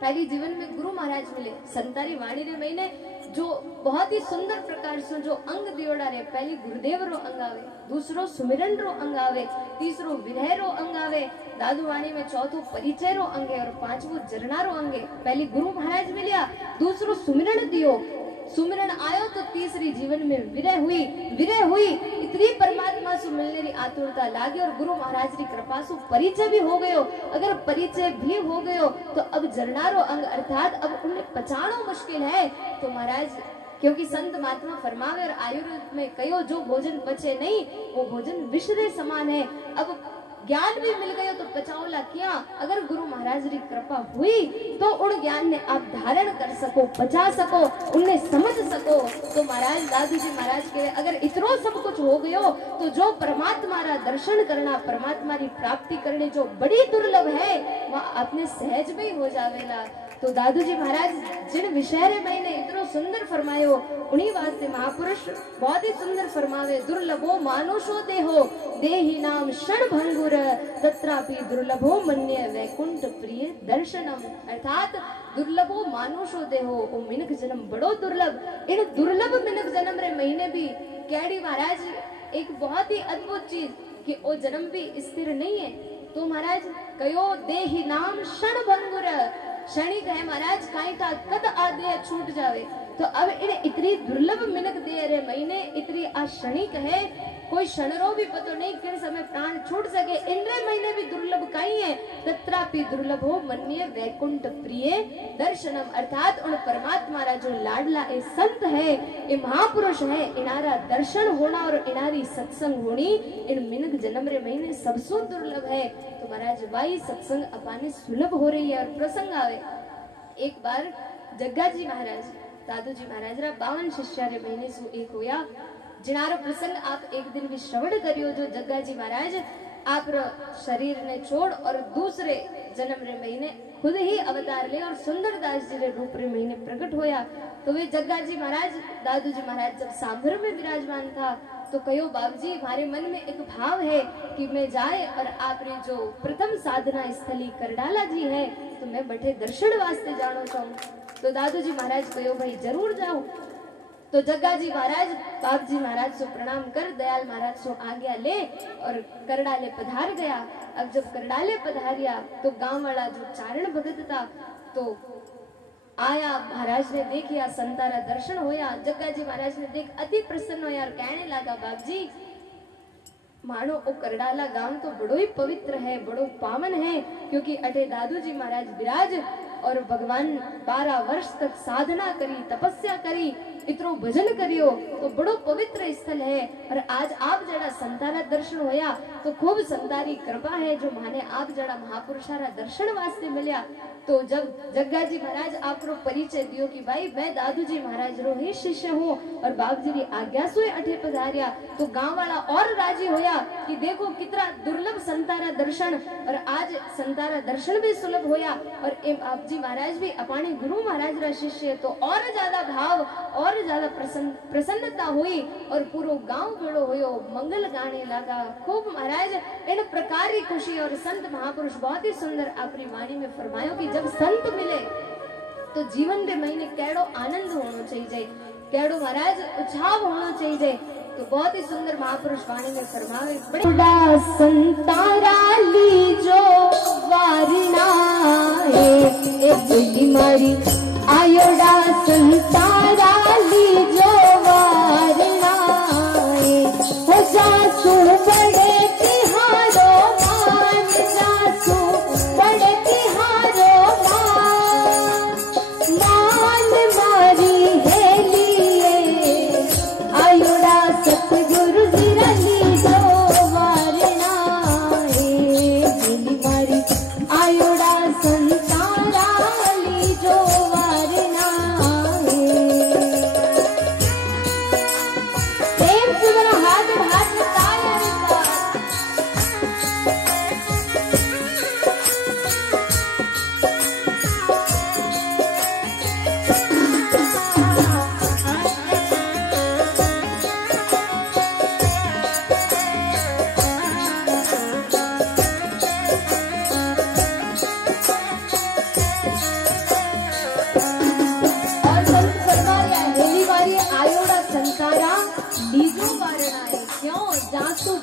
पहली जीवन में गुरु महाराज मिले, संतारी वाणी रे महीने जो बहुत ही सुंदर प्रकार से जो अंग दियोड़ा रे, पहली गुरुदेव रो अंग आवे, दूसरो सुमिरन रो अंग आवे, तीसरो विरह रो अंग आवे, दादू वाणी में चौथो परिचय रो अंग है और 5वो जरना रो अंग है। पहली गुरु महाराज मिलिया, दूसरो सुमिरन दियो, सुमिरन आयो तो तीसरी जीवन में विरह हुई, विरह हुई इतनी परमात्मा से मिलने की आतुरता लागी और गुरु महाराज की कृपा से परिचय भी हो गयो। अगर परिचय भी हो गयो तो अब जरनारो अंग अर्थात अब उन्हें पहचानो मुश्किल है। तो महाराज क्योंकि संत महात्मा फरमावे और आयुर्वेद में कहो जो भोजन पचे नहीं वो भोजन विष रे समान है। अब ज्ञान भी मिल गयो तो पचाओला किया, अगर गुरु महाराज की कृपा हुई तो उन ज्ञान ने आप धारण कर सको, पचा सको, उन्हें समझ सको। तो महाराज दादू जी महाराज के अगर इतना सब कुछ हो गयो तो जो परमात्मा रा दर्शन करना, परमात्मा की प्राप्ति करने जो बड़ी दुर्लभ है वह अपने सहज में ही हो जावेला। तो दादू जी महाराज जिन विषय रे मैंने इतना सुंदर फरमायो उन्हीं वास्ते महापुरुष बहुत ही सुंदर फरमावे, दुर्लभो मानुषो देहो देहि नाम क्षण भंगुर तत्रापि दुर्लभो मन्य वैकुंठ प्रिय दर्शनम। अर्थात दुर्लभो मानुषो देहो, ओ मिनक जन्म बड़ो दुर्लभ। इन दुर्लभ मिनक जन्म रे महीने भी कैडी महाराज एक बहुत ही अद्भुत चीज कि ओ जन्म भी स्थिर नहीं है। तो महाराज कयो देहि नाम क्षण भंगुर, क्षणिक है महाराज, काई का कद आदे छूट जावे। तो अब इन इतनी दुर्लभ मिनक दे रे महीने इतनी अक्षणिक है, कोई क्षणरो भी पतो नहीं किन समय प्राण छूट सके। इंद्र महीने भी दुर्लभ कहीं है, तत्रापि दुर्लभो मन्य वैकुंठ प्रिय दर्शनम। अर्थात उन परमात्मा रा जो लाडला ए संत है, ए महापुरुष है, इनारा दर्शन होना और इनारी सत्संग होनी इन मिनक जन्म रे महीने सबसे दुर्लभ है। तो महाराज भाई सत्संग अपाने सुलभ हो रही है। और प्रसंग आवे, एक बार जग्गा जी महाराज दादू जी महाराज रा 52 शिष्य महीने सु एक होया जिनारो प्रसंग आप एक दिन भी श्रवण करियो जो जग्गा जी महाराज आप शरीर ने छोड़ और दूसरे जन्म रे महीने खुद ही अवतार ले और सुंदरदास जी रे रूप रे महीने प्रकट होया। तो वे जग्गा जी महाराज दादू जी महाराज जब सांभर में विराजमान था तो कहो बाबूजी हमारे मन में एक भाव है कि मैं जाए और आप रे जो प्रथम साधना स्थली करडाला जी है तो मैं बैठे दर्शन वास्ते जानो चाहूं। तो दादू जी महाराज कहो भाई जरूर जाओ। तो जग्गा जी महाराज बाप जी महाराज से प्रणाम कर दयाल महाराज से आज्ञा ले और करडाले पधार गया। अब जब करडाले पधारिया तो गांव वाला जो चारण भगत था तो आया, महाराज ने देखिया संतारा दर्शन होया। जग्गा जी महाराज ने देख अति प्रसन्न होया और कहने लगा बाप जी मानो ओ करडाला गांव तो बड़ो ही पवित्र है, बड़ो पावन है, क्योंकि अटे दादू जी महाराज विराज और भगवान 12 वर्ष तक साधना करी, तपस्या करी, इतरो भजन करियो तो बड़ो पवित्र स्थल है। और आज आप जड़ा संतारा दर्शन होया तो खूब संतारी कृपा है जो माने आप जड़ा महापुरुषारा दर्शन वास्ते मिलया। तो जब जग्गा जी महाराज आपको परिचय दियो कि भाई मैं दादू जी महाराज रो ही शिष्य हूँ और बाप जी की आज्ञा से अठे पधारिया, तो गांव वाला और राजी होया कि देखो कितना दुर्लभ संतारा दर्शन, और आज संतारा दर्शन भी सुलभ होया और आप जी महाराज भी अपने गुरु महाराज रा शिष्य, तो और ज्यादा भाव और ज्यादा प्रसन्नता हुई और पूरा गांव भेड़ो होयो, मंगल गाने लगा खूब। महाराज इन प्रकार की खुशी और संत महापुरुष बहुत ही सुंदर अपनी वाणी में फरमायो कि जब संत मिले तो जीवन के महीने केड़ो आनंद होना चाहिए, केड़ो महाराज उत्साह होना चाहिए। तो बहुत ही सुंदर महापुरुष वाणी में फरमावे बड़ा संतारा लीजो वारना ए मारी आयोडा संतारा लीजो वारना हो जासू बड़े तिहारो मान, जासू बड़े तिहारो मान मारी है लिए आयोडा सतगुरु जीरा लीजो वारना मारी आयोडा संतारा लीजो वारना। प्रेम से मेरा हाथ में ताया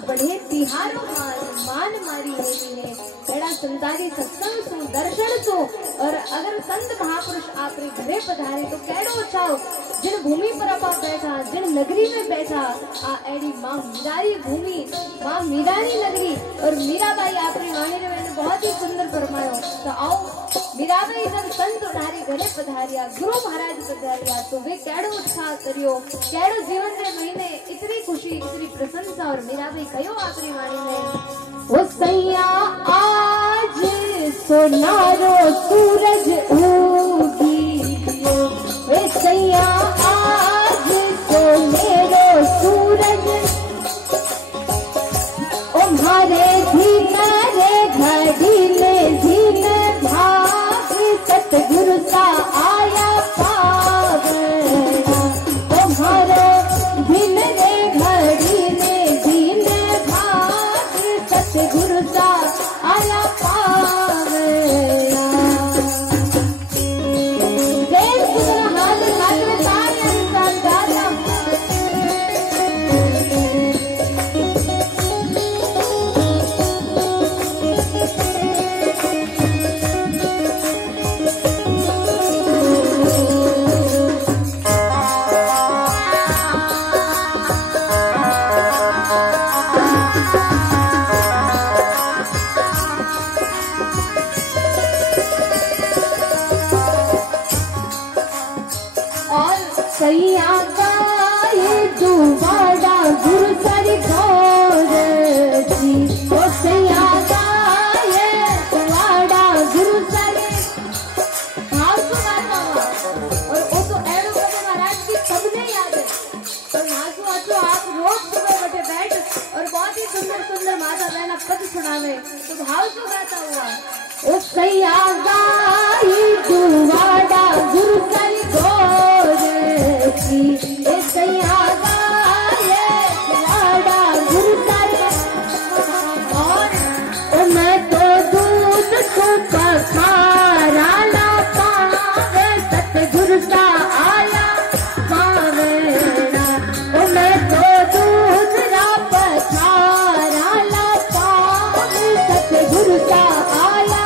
बढ़े तिहारो मान मारी होली है एड़ा संतारी सत्संग सु दर्शन सु। और अगर संत महापुरुष आपरे घरे पधारे तो कैडो चाहो जिन भूमि पर आप बैठा, जिन नगरी में बैठा आ एड़ी माँ मीरारी भूमि, माँ मीरारी नगरी। और मीराबाई आपरी वाणी ने मैंने बहुत ही सुंदर फरमायो। तो आओ मीराबाई जब संत उठारे घरे पधारिया, गुरु महाराज पधारिया, तो वे कैडो उत्साह करियो, कैडो जीवन के महीने इतनी खुशी, इतनी प्रशंसा। और मीराबाई कहो आपरी वाणी में वो सैया आज सोनारो सूरज उगियो, वे सैया आज सोनेरो सूरज ओ मारे धीरे घड़ी में धीन भाग सतगुरु सा आया पावना, तुम्हारे दिन रे घड़ी में धीन भाग सतगुरु सा आया पावना। सैया गाये जुबाड़ा गुरु सर गौर जी, ओ सैया गाये जुबाड़ा गुरु सर। भाव सुना आवे तो भाव सो गाता हुआ ओ सैया गाई दुवाड़ा गुरु कर गोरे की ए सैया गाए दुवाड़ा गुरु कर और ओ मैं तो दूध को पखारा ला पावे सतगुरु सा आया पावे ना ओ मैं तो दूध रा पखारा ला पावे सतगुरु सा आया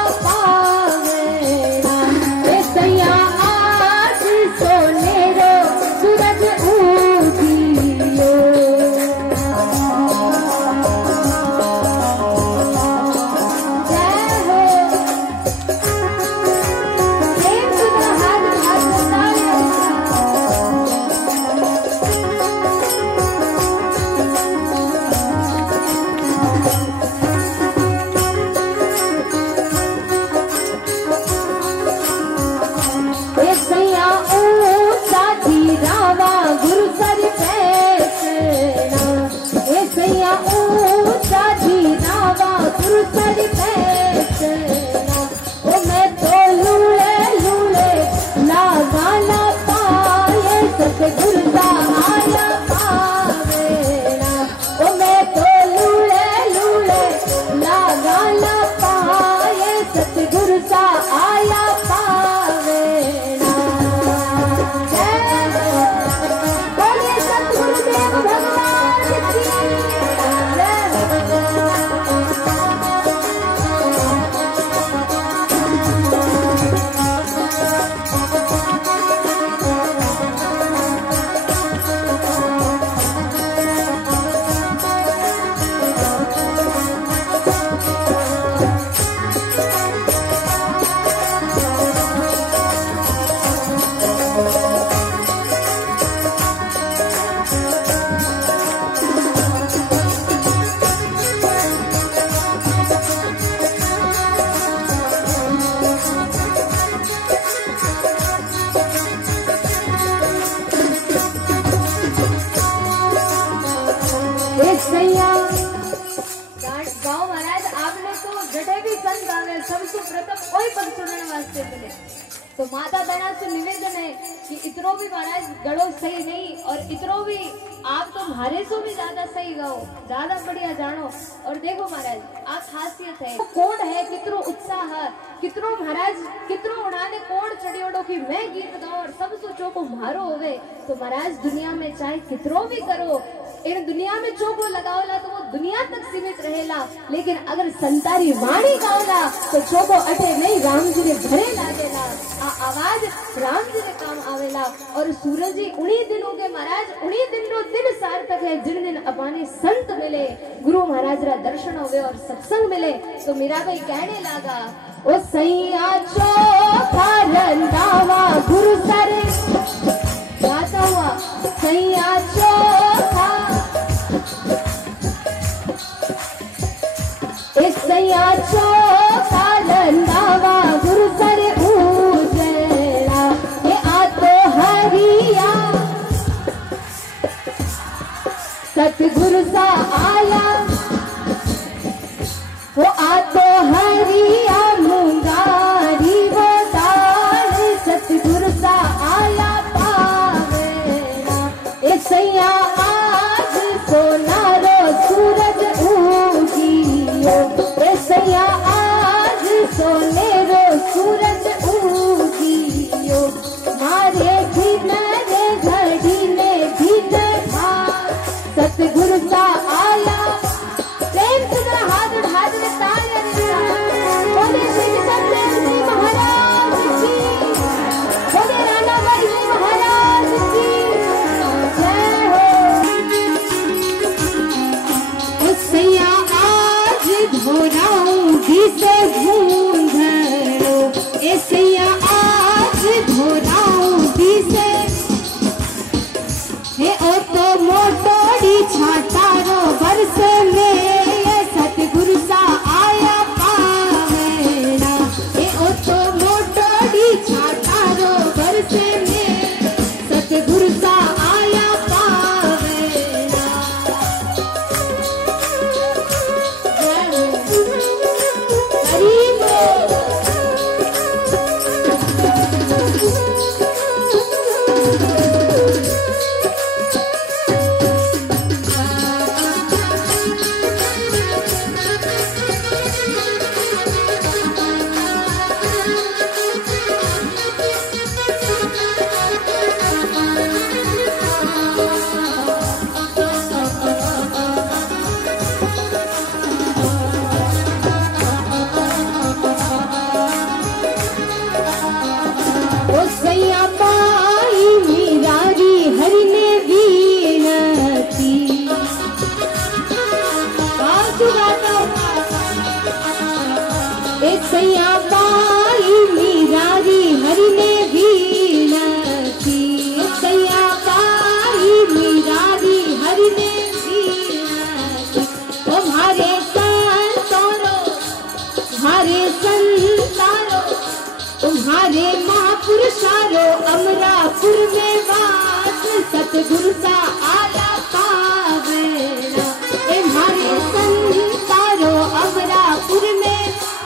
तो माता बहना से निवेदन है कि इतरो भी महाराज गड़ो सही नहीं और इतरो भी आप तो हमारे से भी ज्यादा सही गाओ, ज्यादा बढ़िया जानो। और देखो महाराज आ खासियत है कौन है कितरो उत्साह है कितरो महाराज कितरो उड़ाने कौन चढ़ियोड़ो की मैं गीत गाओ और सब सोचो को मारो होवे। तो महाराज दुनिया में चाहे कितरो भी करो इन दुनिया में चोको लगाओला तो वो दुनिया तक सीमित रहेला, लेकिन अगर संतारी वाणी गाओला तो चोको अटे नहीं राम जी ने भरे लागेला। आ आवाज राम जी ने काम आवेला। और सूरज जी उन्हीं दिनों के महाराज उन्हीं दिनों दिन सार्थक है जिन दिन अपने संत मिले गुरु महाराज रा दर्शन हुए और सत्संग मिले। तो मीरा भाई कहने लगा ओ सैया चोखा रंधावा गुरु सरे गाता हुआ सैया चोखा सैया चोखा रंधावा गुरु सरे उजड़ा ये आ तो हरिया सतगुरु सा आया वो आ तो हरिया मुंगारी वो दाल सतगुरु सा आया पावेना ए सैया आज सोनारो सूरज उगियो ए सैया आज सोनेरो सूरज उगियो मारे घिनरे घड़ी ने घिन था सतगुरु सा आया सैया पाई मीरारी हरि ने वीणती, सैया पाई मीरारी हरि ने वीणती। तुम्हारे संतारो तुम्हारे महापुरुषारो अमरापुर में वास सतगुरु सा आया पावेना। तुम्हारे संतारो अमरापुर में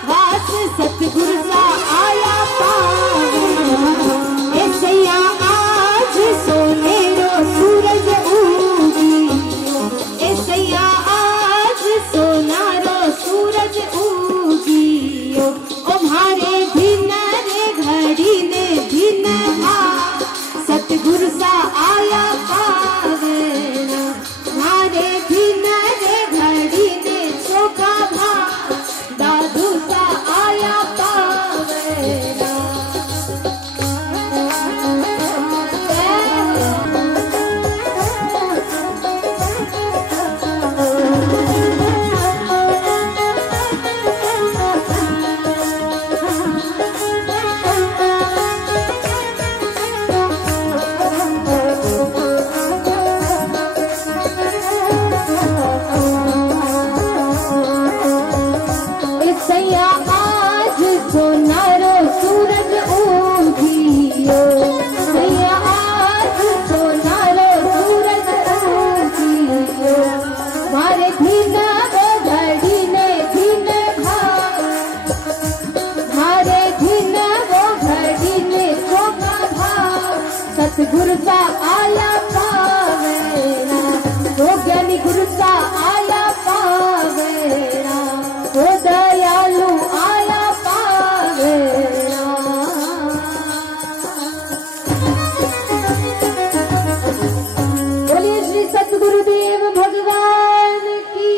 वास सतगुरु सा आया पावेना। ऐसैया आज सोनेरो सूरज उगी, ऐसैया आज सोनारो सूरज उगियो। तुम्हारे सतगुरु सा आया पावेना। मारे भिनरे घड़ी ने चोखा भा दादू सा आया पावेना। सतगुरु सा आया पावेना, वो ज्ञानी गुरु सा आया पावेना, वो दयालु आया पावेना। बोलिए श्री सतगुरुदेव भगवान की।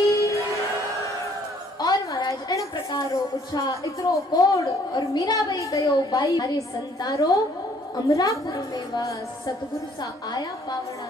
और महाराज एन प्रकारो उत्साह इतरो कोड और मीराबाई कयो बाई हरे संतारो अमरापुर में वास सतगुरु सा आया पावना।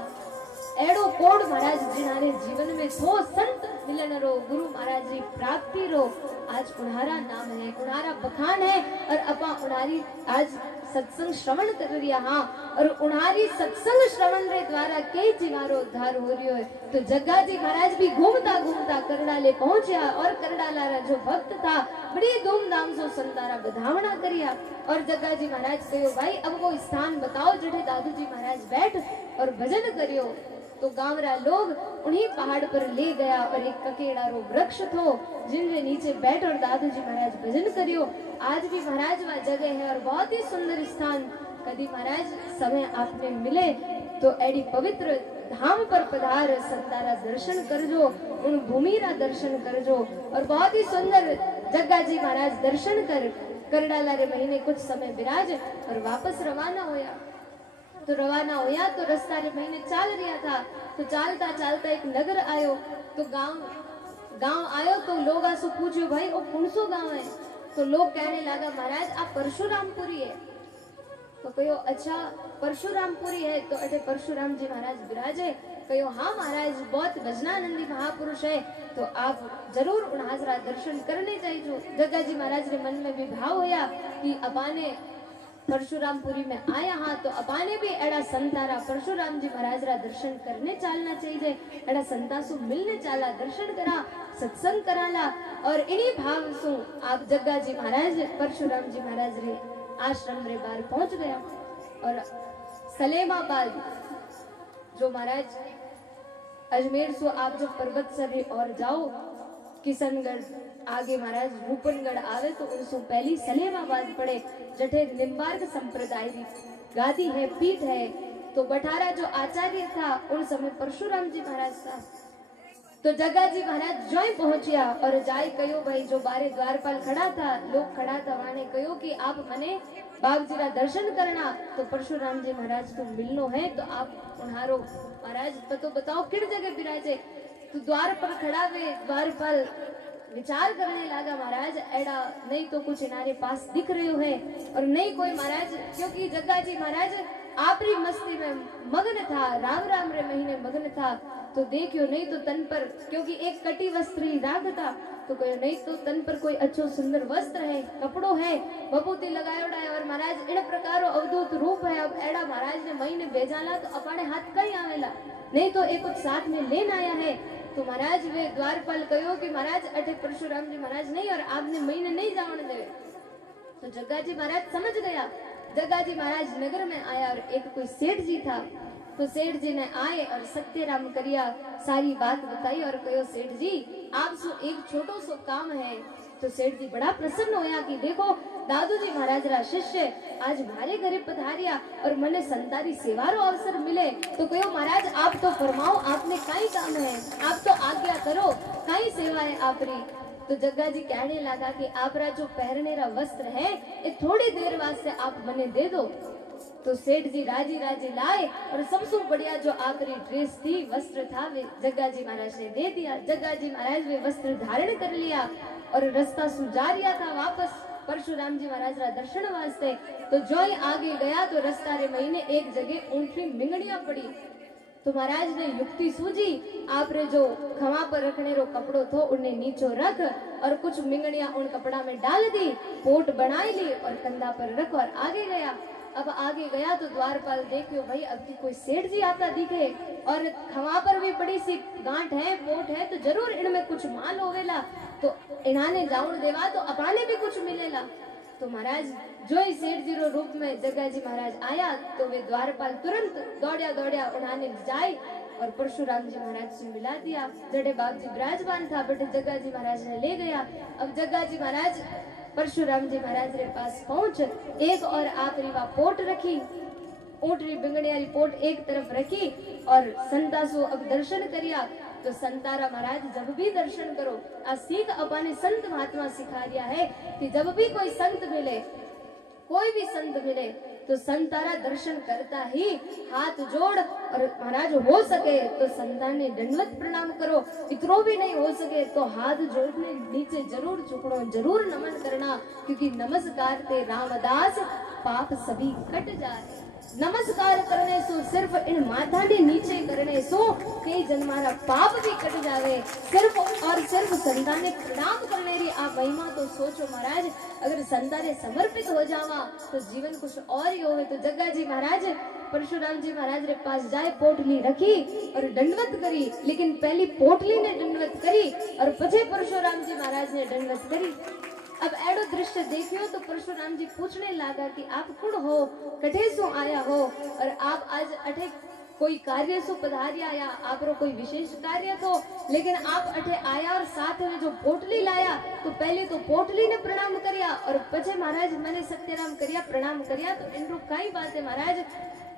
एड़ो कोड महाराज जिनारे जीवन में थो संत मिलन रो गुरु महाराज जी प्राप्ति रो आज उन्हारा नाम है, उन्हारा बखान है। और अपा उन्हारी आज सत्संग श्रवण कर रिया। हाँ, और उन्हारी सत्संग श्रवण रे द्वारा कई जीवारो उद्धार हो रियो है। तो जग्गा जी महाराज भी घूमता घूमता करड़ाले पहुंचा और करड़ाला रा जो भक्त था बड़ी धूमधाम से संतारा बधावना करिया। और जग्गा जी महाराज कहो भाई अब वो स्थान बताओ जठे दादू जी महाराज बैठ और भजन करियो। तो गांवरा लोग उन्हीं पहाड़ पर ले गया और एक ककेड़ा रो वृक्ष थो जिनके नीचे बैठ और दादू जी महाराज भजन करियो। आज भी महाराज वहाँ जगह है और बहुत ही सुंदर स्थान। कभी महाराज समय आपने मिले तो एडी पवित्र धाम पर पधार संतारा दर्शन करजो, उन भूमि रा दर्शन करजो। और बहुत ही सुंदर जग्गा जी महाराज दर्शन कर करडाला रे महीने कुछ समय विराज और वापस रवाना होया। तो रवाना होया तो रास्ता रे महीने चाल रिया था। तो चालता चालता एक नगर आयो। तो गांव आयो तो लोग आसो पूछो भाई वो कौन सो गांव है। तो लोग कहने लगा महाराज आप परशुरामपुरी है। तो कहो अच्छा परशुरामपुरी है तो अटे परशुराम जी महाराज विराजे। कहो हाँ महाराज बहुत भजनानंदी महापुरुष है तो आप जरूर उन्हाजरा दर्शन करने चाहिए। जग्गा जी महाराज के मन में भी भाव होया कि अबाने परशुरामपुरी में आया। हाँ तो अबाने भी एड़ा संतारा परशुराम जी महाराज रा दर्शन करने चालना चाहिए। एड़ा संता सु मिलने चाला दर्शन करा सत्संग कराला। और इन्हीं भाव सु आप जग्गा जी महाराज परशुराम जी महाराज रे आश्रम रे बार पहुंच गया। और सलेमाबाद जो महाराज अजमेर सो आप जो पर्वत सर और जाओ किशनगढ़ आगे महाराज रूपनगढ़ आवे तो उनसो पहली सलेमाबाद पड़े जठे निम्बार्क संप्रदाय की गादी है पीठ है। तो बठारा जो आचार्य था उन समय परशुराम जी महाराज था। तो जग्गा जी महाराज जो ही पहुंचिया और जाय कहो भाई जो बारे द्वारपाल खड़ा था लोग खड़ा था वाने कहो कि आप मने बाबू जी रा दर्शन करना। तो परशुराम जी महाराज को मिलनो है तो आप उन्हारो महाराज तो बताओ किस जगह बिराजे। तो द्वार पर खड़ा वे द्वारपाल विचार करने लगा महाराज एड़ा नहीं तो कुछ इनारे पास दिख रहे है और नहीं कोई महाराज क्योंकि जग्गा जी महाराज आपरी मस्ती में मग्न था राम राम रे महीने मग्न था। तो देखियो नहीं तो तन पर, क्योंकि एक कटी वस्त्र ही राग था, तो कहो नहीं तो तन पर कोई अच्छो सुंदर वस्त्र है, कपड़ो है, बबूती लगायोड़ा है, और महाराज इन प्रकारो अवधूत रूप है। अब एड़ा महाराज ने महीने भेजाला तो अपने हाथ कहीं आवेला, नहीं तो एक कुछ साथ में लेन आया है। तो महाराज वे द्वारपाल कहो कि महाराज अठे परशुराम जी महाराज नहीं और आपने महीने नहीं जावन देवे। तो जग्गा जी महाराज समझ गया। जग्गा जी महाराज नगर में आया और एक कोई सेठ जी था, तो सेठ जी ने आए और सत्यराम करिया, सारी बात बताई और कहो सेठ जी आप सो एक छोटो सो काम है। तो सेठ जी बड़ा प्रसन्न होया कि देखो दादू जी महाराज रा शिष्य आज मारे घरे पधारिया और मने संतारी सेवारो अवसर मिले। तो कहो महाराज आप तो फरमाओ आपने काई काम है, आप तो आज्ञा करो, काई सेवा है आपरी। तो जग्गा जी कहने लगा कि आपरा जो पहनने रा वस्त्र है ये थोड़ी देर वास्ते आप मने दे दो। तो सेठ जी राजी राजी लाए और सबसे बढ़िया जो आखिरी ड्रेस थी, वस्त्र था, वे जग्गा जी महाराज ने दे दिया। जग्गा जी महाराज वे वस्त्र धारण कर लिया और रास्ता सुजा रिया था वापस परशुराम जी महाराज रा दर्शन वास्ते। तो जो ही आगे गया तो रास्ता रे महीने एक जगह ऊंटरी मिंगड़िया पड़ी। तो महाराज ने युक्ति सूझी, आप रे जो खवा पर रखने रो कपड़ो थो उन्हें नीचो रख और कुछ मिंगड़िया उन कपड़ा में डाल दी, पोट बनाई ली और कंधा पर रख और आगे गया। अब आगे गया तो द्वारपाल देखियो भाई अब की कोई सेठ जी आता दिखे और खवा पर भी बड़ी सी गांठ है, पोट है, तो जरूर इनमें कुछ माल होवेला, तो इन्हाने जाऊन देवा तो अपाने भी कुछ मिलेला। तो महाराज जो ही सेठ जी रो रूप में जग्गा जी महाराज आया तो वे द्वारपाल तुरंत दौड़िया दौड़िया उन्हाने जाए और परशुराम जी महाराज से मिला दिया। जड़े बाप जी विराजमान था बटे जग्गा जी महाराज ने ले गया। अब जग्गा जी महाराज परशुराम जी महाराज के पास पहुंच एक और आखिरी वा पोट रखी, ऊंटरी बिंगड़िया पोट एक तरफ रखी और संतासु अब दर्शन करिया। तो संतारा महाराज जब भी दर्शन करो, आ सीख अपने संत महात्मा सिखा रिया है कि जब भी कोई संत मिले, कोई भी संत मिले तो संतारा दर्शन करता ही हाथ जोड़ और महाराज हो सके तो संतान ने दंडवत प्रणाम करो, इतरो भी नहीं हो सके तो हाथ जोड़ने नीचे जरूर झुकनो, जरूर नमन करना, क्योंकि नमस्कार ते रामदास पाप सभी कट जाए। नमस्कार करने सो सिर्फ इन माथा ने नीचे करने सो कई जन्मारा पाप भी कट जावे। सिर्फ और सिर्फ संतान ने प्रणाम करने री आप महिमा तो सोचो महाराज, अगर संतान ने समर्पित हो जावा तो जीवन कुछ और ही होवे। तो जग्गा जी महाराज परशुराम जी महाराज रे पास जाए, पोटली रखी और दंडवत करी, लेकिन पहली पोटली ने दंडवत करी और पछे परशुराम जी महाराज ने दंडवत करी। अब एडो दृश्य देखियो तो परशुराम जी पूछने लगा कि आप कौन हो, कठे सो आया हो और आप आज अठे कोई कार्य सो पधारिया या आप रो कोई विशेष कार्य तो, लेकिन आप अठे आया और साथ में जो पोटली लाया तो पहले तो पोटली ने प्रणाम करिया और पछे महाराज मैंने सत्यराम करिया प्रणाम करिया, तो इन रो कई बात है महाराज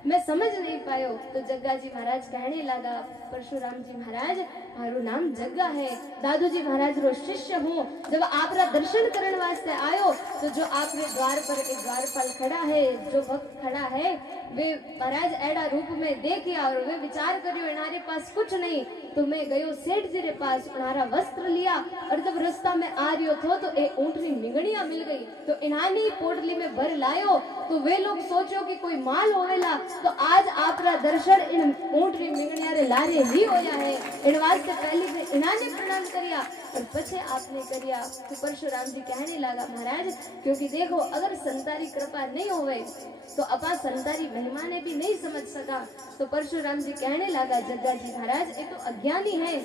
मैं समझ नहीं पायो। तो जग्गा जी महाराज कहने लगा परशुराम जी महाराज मारू नाम जग्गा है, दादू जी महाराज रो शिष्य हूँ। जब आप रा दर्शन करने वास्ते आयो तो जो आपने द्वार पर एक द्वारपाल खड़ा है, जो भक्त खड़ा है, वे महाराज एड़ा रूप में देखिया और वे विचार करियो इनारे पास कुछ नहीं, तो मैं गयो सेठ जी रे पास, उनारा वस्त्र लिया और जब रास्ता में आ रियो थो तो एक ऊंटनी मिंगड़िया मिल गई, तो इन्हाने पोटली में भर लायो। तो वे लोग सोचो कि कोई माल होवेला, तो आज आपरा दर्शन इन ऊंटनी मिंगड़िया रे लारे ही होया है। इन वास्ते पहले इन्हाने प्रणाम करिया और पछे आपने करिया। तो परशुराम जी कहने लगा महाराज क्योंकि देखो अगर संतारी कृपा नहीं होवे तो अपा संतारी महिमा ने भी नहीं समझ सका। तो परशुराम जी कहने लगा जग्गा जी महाराज ये तो अज्ञानी है,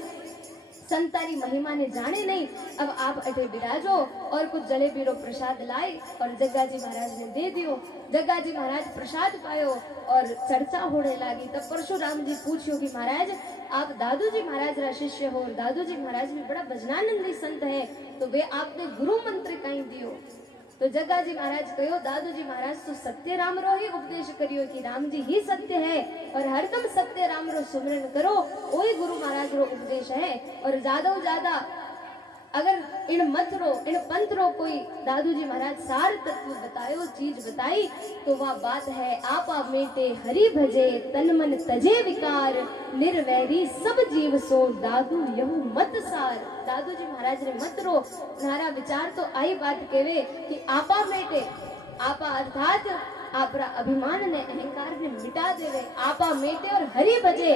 संतारी महिमा ने जाने नहीं, अब आप अठे विराजो और कुछ जलेबी रो प्रसाद लाए और जग्गा जी महाराज ने दे दियो। जग्गा जी महाराज प्रसाद पायो और चर्चा होने लगी। तब परशुराम जी पूछियो कि महाराज आप दादू जी महाराज रा शिष्य हो और दादू जी महाराज भी बड़ा भजनानंदी संत है, तो वे आपने गुरु मंत्र कहीं दियो। तो जग्गा जी महाराज कहो दादू जी महाराज तो सत्य राम रो ही उपदेश करियो कि राम जी ही सत्य है और हरदम सत्य राम रो सुमरन करो, वही गुरु महाराज रो उपदेश है। और ज्यादा ज्यादा अगर इन मत रो इन पंथ रो कोई दादू जी महाराज सार तत्व बतायो चीज बताई तो वह बात है आपा मेटे हरि भजे तन मन तजे विकार निर्वैरी सब जीव सो दादू यहू मत सार। दादू जी महाराज ने मत रो नारा विचार तो आई बात केवे कि आपा मेटे, आपा अर्थात आपरा अभिमान ने अहंकार ने मिटा देवे, आपा मेटे और हरि भजे।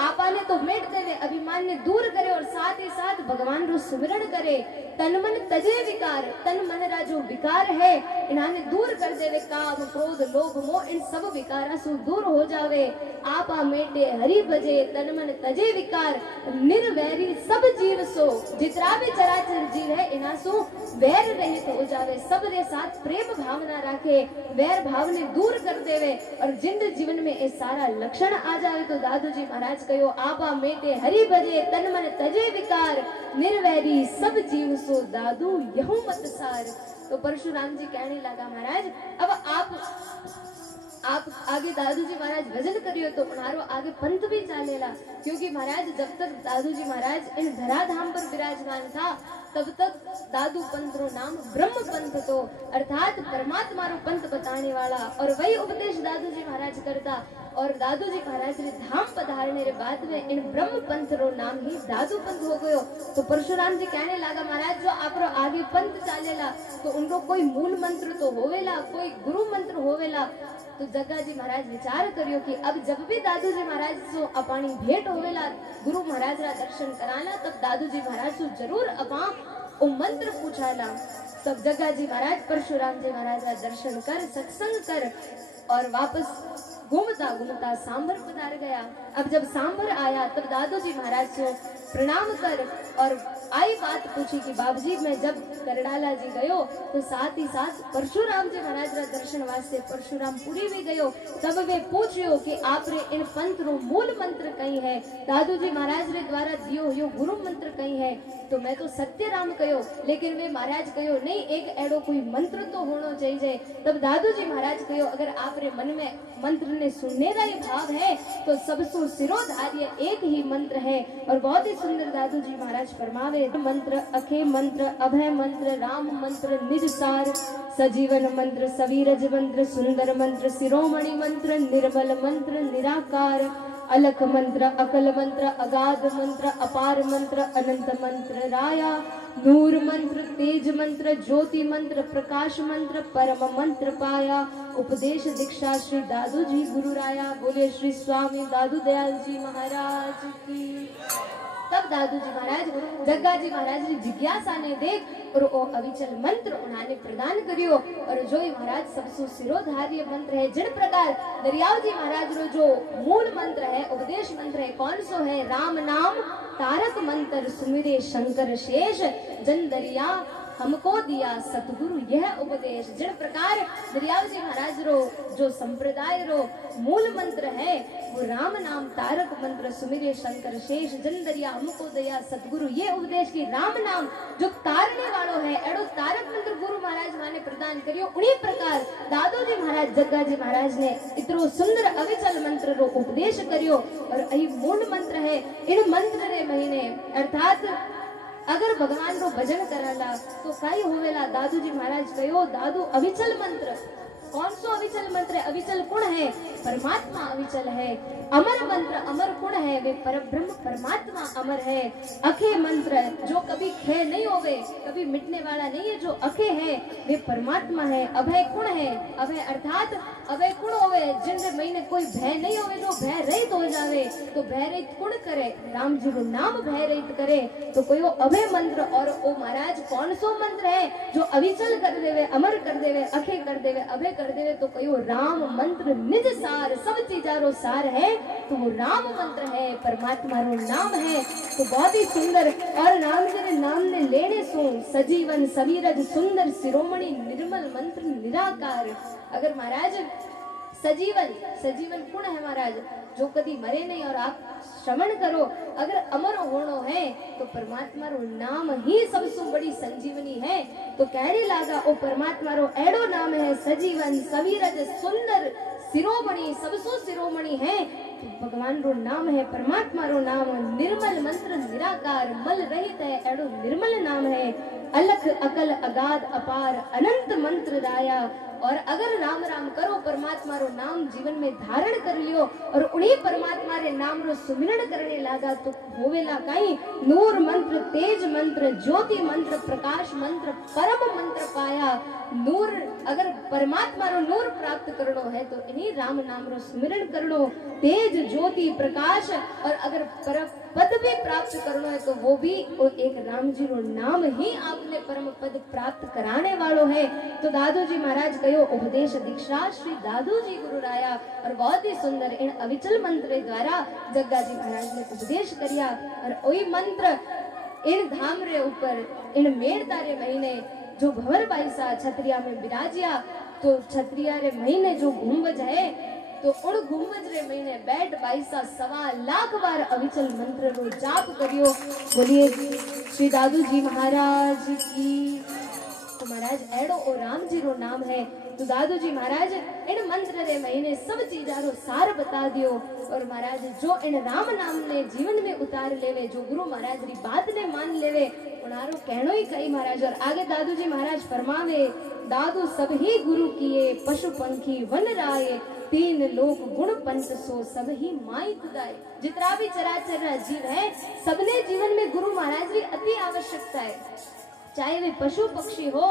आपा ने तो मेट देवे, अभिमान ने दूर करे और साथ ही साथ भगवान रो सुमिरण करे। तन मन तजे विकार, तन मन रा जो विकार है इन्हाने दूर कर देवे। काम क्रोध लोभ मोह इन सब विकारा सु दूर हो जावे। आपा मेटे हरि भजे, तन मन तजे विकार। निर्वैरी सब जीव सो, जितना भी चराचर जीव है इना सु वैर रहित हो जावे। सब रे साथ प्रेम भावना राखे, वैर भाव ने दूर कर देवे और जिंद जीवन में ये सारा लक्षण आ जावे। तो दादू जी महाराज कहो, आपा मेटे हरि भजे, तन मन तजे विकार। निर्वैरी सब जीव सो, दादू यहू मत सार। तो परशुराम जी कहने लगा, महाराज अब आप आगे दादू जी महाराज भजन करियो तो उनारो आगे पंथ भी चालेला। क्योंकि महाराज जब तक दादू जी महाराज इन धराधाम पर विराजमान था तब तक दादू पंथ रो नाम ब्रह्म पंथ तो, अर्थात परमात्मा रो पंथ बताने वाला। और वही उपदेश दादू जी महाराज करता और दादू जी महाराज रे धाम पधारने रे बाद में इन ब्रह्म पंथ रो नाम ही दादू पंथ हो गयो। तो परशुराम जी कहने लगा, महाराज जो आप रो आगे पंथ चालेला तो उनको कोई मूल मंत्र तो होवेला, कोई गुरु मंत्र होवेला। तो जग्गा जी महाराज विचार करियो कि अब जब भी दादू जी महाराज सो अपानी भेंट होवेला, गुरु महाराज रा दर्शन कराना, तब दादू जी महाराज सो जरूर अपा ओ मंत्र पूछाला। तब जग्गा जी महाराज परशुराम जी महाराज रा दर्शन कर, सत्संग कर और वापस घूमता घूमता सांभर पधार गया। अब जब सांभर आया तब दादू जी महाराज को प्रणाम कर और आई बात पूछी कि बाबूजी मैं जब करडाला जी गयो तो साथ ही साथ परशुराम जी महाराज रा दर्शन वास्ते परशुरामपुरी भी गयो। तब वे पूछियो कि आप रे इन पंथ रो मूल मंत्र कई है, दादू जी महाराज रे द्वारा दियो यो गुरु मंत्र कई है। तो मैं तो सत्य राम कयो, लेकिन वे महाराज कयो नहीं एक एडो कोई मंत्र तो होना चाहिए। तब दादू जी महाराज कयो, अगर आप रे मन में मंत्र ने सुनने का ही भाव है तो सबसु सिरोधार्य एक ही मंत्र है। और बहुत ही सुंदर दादू जी महाराज फरमावे, मंत्र अखे मंत्र अभय मंत्र राम मंत्र निज सार, सजीवन मंत्र सवीरज मंत्र सुंदर मंत्र शिरोमणि मंत्र निर्मल मंत्र निराकार, अलख मंत्र अकल मंत्र अगाध मंत्र अपार मंत्र अनंत मंत्र राया, नूर मंत्र तेज मंत्र ज्योति मंत्र प्रकाश मंत्र परम मंत्र पाया। उपदेश दीक्षा श्री दादू जी गुरु राया। बोले श्री स्वामी दादू दयाल जी महाराज की। तब दादू जी महाराज जग्गा जी महाराज ने जिज्ञासा ने देख और ओ अविचल मंत्र उन्होंने प्रदान करियो। और जो ही महाराज सबसु सिरोधार्य मंत्र है, जिन प्रकार दरियाव जी महाराज रो जो मूल मंत्र है, उपदेश मंत्र है, कौन सो है? राम नाम तारक मंत्र सुमिरे शंकर शेष, जन दरिया हमको दिया सतगुरु यह उपदेश। जिन प्रकार दरियाव जी महाराज रो जो संप्रदाय रो मूल मंत्र है वो राम नाम तारक मंत्र सुमिरे शंकर शेष, जन दरिया हमको दिया सतगुरु ये उपदेश की राम नाम जो तारने वालों है एडो तारक मंत्र गुरु महाराज माने प्रदान करियो। उन्हीं प्रकार दादू जी महाराज जग्गा जी महाराज ने इतरो सुंदर अविचल मंत्र रो उपदेश करियो। और यही मूल मंत्र है। इन मंत्र रे महीने अर्थात अगर भगवान रो भजन कराला तो कई होवेला। दादू जी महाराज कहो, दादू अविचल मंत्र कौन सो अविचल मंत्र है? अविचल गुण है, परमात्मा अविचल है। अमर मंत्र अमर गुण है, वे परब्रह्म परमात्मा अमर है। अखे मंत्र जो कभी क्षय नहीं होवे, कभी मिटने वाला नहीं है, जो अखे है वे परमात्मा है। अभय गुण है, अभय अर्थात अभय गुण होवे जिनके महीने कोई भय नहीं होवे, जो भय रहित हो जावे तो भय रहित गुण करे, राम जी को नाम भय रहित करे तो कोई वो अभय मंत्र। और ओ महाराज कौन सो मंत्र है जो अविचल कर देवे, अमर कर देवे, अखे कर देवे, अभय कर देवे तो कहो राम मंत्र निज सार, सब चीजारो सार है तो वो राम मंत्र है, परमात्मा रो नाम है। तो बहुत ही सुंदर। और राम जी ने नाम ने लेने सो सजीवन सवीरज सुंदर शिरोमणि निर्मल मंत्र निराकार। अगर महाराज सजीवन, सजीवन गुण है महाराज जो कभी मरे नहीं और आप श्रवण करो, अगर अमर होनो है तो परमात्मा रो नाम ही सबसे बड़ी संजीवनी है। तो कहने लगा ओ परमात्मा रो एडो नाम है सजीवन सवीरज सुंदर शिरोमणि, सबसो शिरोमणि है तो भगवान रो नाम है, परमात्मा रो नाम निर्मल मंत्र निराकार, मल रहित है एडो निर्मल नाम है। अलख अकल अगाध अपार अनंत मंत्र दाया, और अगर राम राम करो परमात्मा रो नाम जीवन में धारण कर लियो और उन्हीं परमात्मा रे नाम रो सुमिरन करने लागा तो होवेला काई नूर मंत्र, तेज मंत्र, ज्योति मंत्र, प्रकाश मंत्र, परम मंत्र पाया। नूर अगर परमात्मा रो नूर प्राप्त करनो है तो इन्हीं राम नाम रो सुमिरन करनो, तेज, ज्योति, प्रकाश और अगर परम पद भी प्राप्त करनो है तो वो भी एक राम जी रो नाम ही आपने परम पद प्राप्त कराने वालों है। तो दादू जी महाराज कहो उपदेश दीक्षा श्री दादू जी गुरु राया और बहुत ही सुंदर इन अविचल मंत्र द्वारा जग्गा जी महाराज ने उपदेश करिया और वही मंत्र इन धाम रे ऊपर इन मेड़ तारे महीने जो भंवर बाईसा छत्रिया में विराजिया तो छत्रिया रे महीने जो गुंबज है तो उन गुंबज रे महीने बैठ बाईसा 1.25 लाख बार अविचल मंत्र रो जाप करियो। बोलिए श्री दादू जी महाराज की। तो महाराज एड़ो ओ राम जी रो नाम है तो दादू जी महाराज इन मंत्र रे महीने सब चीजा रो सार बता दियो और महाराज जो इन राम नाम ने जीवन में उतार लेवे, जो गुरु महाराज री बात ने मान लेवे उनारो कहनो ही कई महाराज। और आगे दादू जी महाराज फरमावे दादू सब ही गुरु किए पशु पंखी वन राये, 3 लोक गुण पंच सो सब ही माई खुदाए। जितना भी चराचर जीव है सबने जीवन में गुरु महाराज की अति आवश्यकता है, चाहे वे पशु पक्षी हो,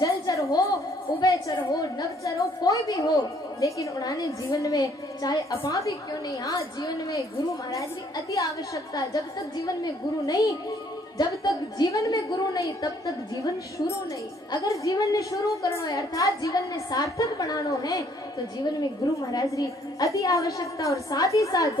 जलचर हो, उभयचर हो, नवचर हो, कोई भी हो, लेकिन उन्होंने जीवन में चाहे अपा भी क्यों नहीं, हाँ जीवन में गुरु महाराज की अति आवश्यकता। जब तक जीवन में गुरु नहीं, जब तक जीवन में गुरु नहीं तब तक जीवन शुरू नहीं। अगर जीवन ने शुरू करना है अर्थात जीवन में सार्थक बनाना है तो जीवन में गुरु महाराज की अति आवश्यकता। और साथ ही साथ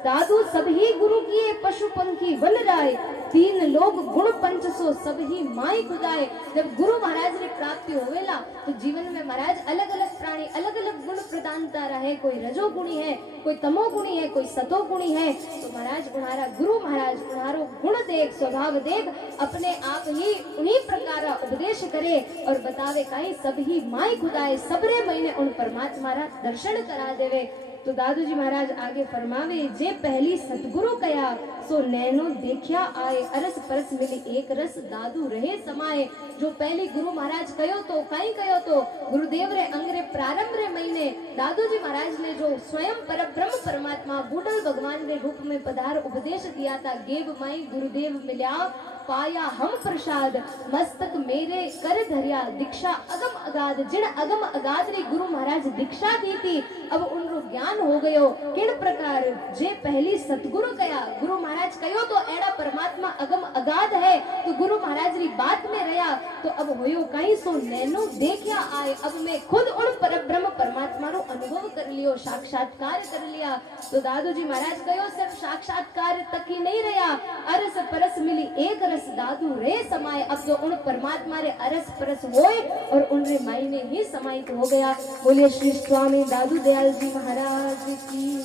दादू सब ही गुरु किए पशु पंखी वन राय, 3 लोग गुण पंच सो सब ही माई खुदाए। जब गुरु महाराज ने प्राप्ति होवेला तो जीवन में महाराज अलग अलग प्राणी अलग अलग गुण प्रदानता रहे, कोई रजोगुणी है, कोई तमोगुणी है, कोई सतोगुणी है। तो महाराज उन्हारा गुरु महाराज उन्हारो गुण देख स्वभाव देख अपने आप ही उन्हीं प्रकार उपदेश करे और बतावे काई सब ही माई खुदाए, सबरे महीने उन परमात्मा रा दर्शन करा देवे। तो दादू जी महाराज आगे फरमावे जे पहली सतगुरु कया सो नैनो देखिया आए, अरस परस मिली एक रस दादू रहे समाये। जो पहली गुरु महाराज कयो तो कहीं कयो तो गुरुदेव रे अंगरे प्रारंभ रे महीने दादू जी महाराज ने जो स्वयं पर ब्रह्म परमात्मा बूढ़ल भगवान रे रूप में पधार उपदेश दिया था, गेव माई गुरुदेव मिल्या पाया हम प्रसाद, मस्तक मेरे कर धरिया दीक्षा अगम अगाध। जिन अगम अगाध रे गुरु महाराज दीक्षा दी थी अब उनको ज्ञान हो गयो किन प्रकार जे पहली सतगुरु कया। गुरु महाराज कयो तो एड़ा परमात्मा अगम अगाध है तो गुरु महाराज री बात में रहा तो अब होयो कहीं सो नैनो देखिया आए। अब मैं खुद उन परब्रह्म परमात्मा रो अनुभव कर लियो, साक्षात्कार कर लिया। तो दादू जी महाराज कयो सिर्फ साक्षात्कार तक ही नहीं रहा, अरस परस मिली एक रस दादू रे समाये। अब जो उन परमात्मा रे अरस परस होए और उन रे मायने ही समाहित हो गया। बोलिए श्री स्वामी दादू दयाल जी महाराज की।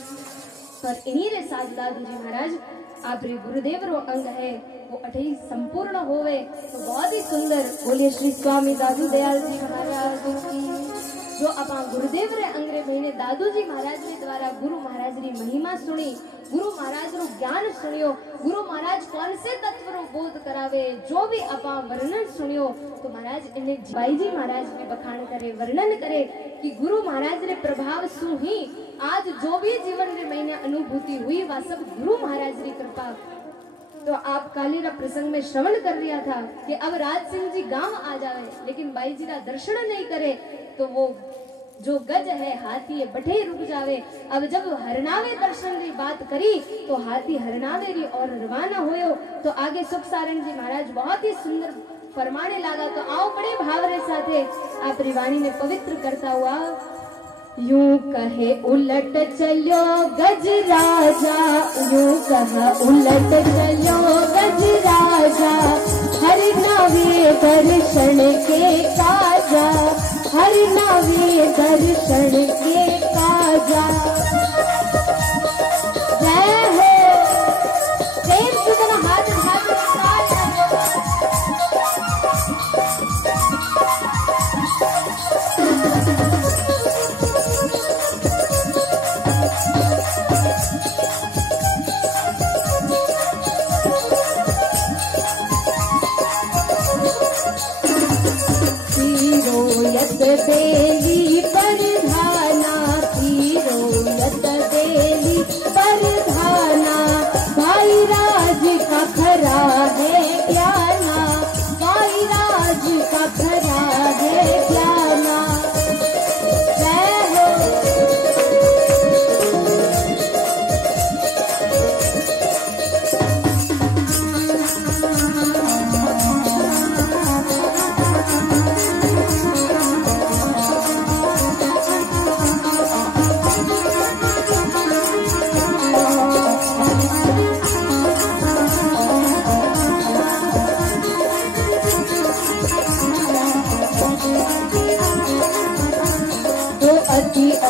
पर इन्हीं रे साथ दादू जी महाराज आप रे गुरुदेव रो अंग है वो अठई संपूर्ण होवे तो बहुत ही सुंदर। बोलिए श्री स्वामी दादू दयाल जी महाराज की। जो अपा गुरुदेव रे अंगरे महीने दादू जी महाराज ने द्वारा गुरु महाराज री महिमा सुनी, गुरु महाराज रो ज्ञान सुनियो, गुरु महाराज कौन से तत्व रो बोध करावे जो भी अपा वर्णन सुनियो तो महाराज इन्हें भाई जी महाराज ने बखान करे वर्णन करे कि गुरु महाराज रे प्रभाव सु ही आज जो भी जीवन रे महीने अनुभूति हुई वह सब गुरु महाराज री कृपा। तो आप कालीरा प्रसंग में श्रवण कर लिया था कि अब राज सिंह जी गांव आ जावे लेकिन बाई जी का दर्शन नहीं करे तो वो जो गज है हाथी बठे रुक जावे। अब जब हरनावे दर्शन की बात करी तो हाथी हरनावे री और रवाना होयो। तो आगे सुख सारण जी महाराज बहुत ही सुंदर फरमाने लगा। तो आओ बड़े भाव रे साथे आप वाणी में पवित्र करता हुआ यूं कहे उलट चलो गज राजा, यूं कहा उलट चलो गज राजा, हर नावे दर्शन के काजा, हर नावे दर्शन के काजा। जय हो प्रेम से दोनों हाथ उठा के देवी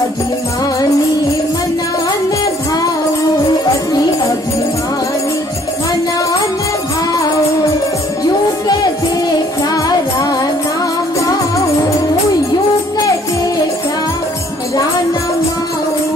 अभिमानी मनान भाऊ, अति अभिमानी मनान भाऊ, यूं के देखा राना माऊ, यूं के देखा राना माऊ।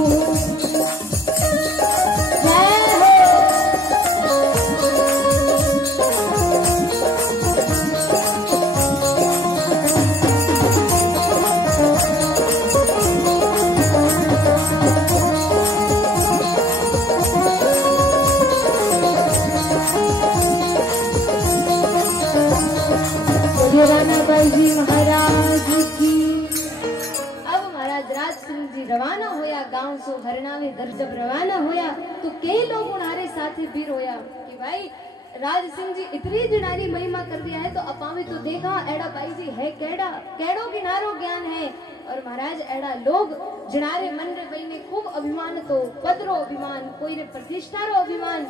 रानाबाई जी महाराज की। अब महाराज राज सिंह जी रवाना होया गांव सो हरणावे दर। जब रवाना होया तो कई लोग उन्हारे साथे भी रोया कि भाई राज सिंह जी इतनी जिनारी महिमा कर दिया है तो अपावे तो देखा एड़ा भाई जी है केड़ा केड़ो किनारो ज्ञान है। और महाराज एड़ा लोग जिनारे मन रे भाई ने खूब अभिमान तो पदरो अभिमान कोई रे प्रतिष्ठा रो अभिमान।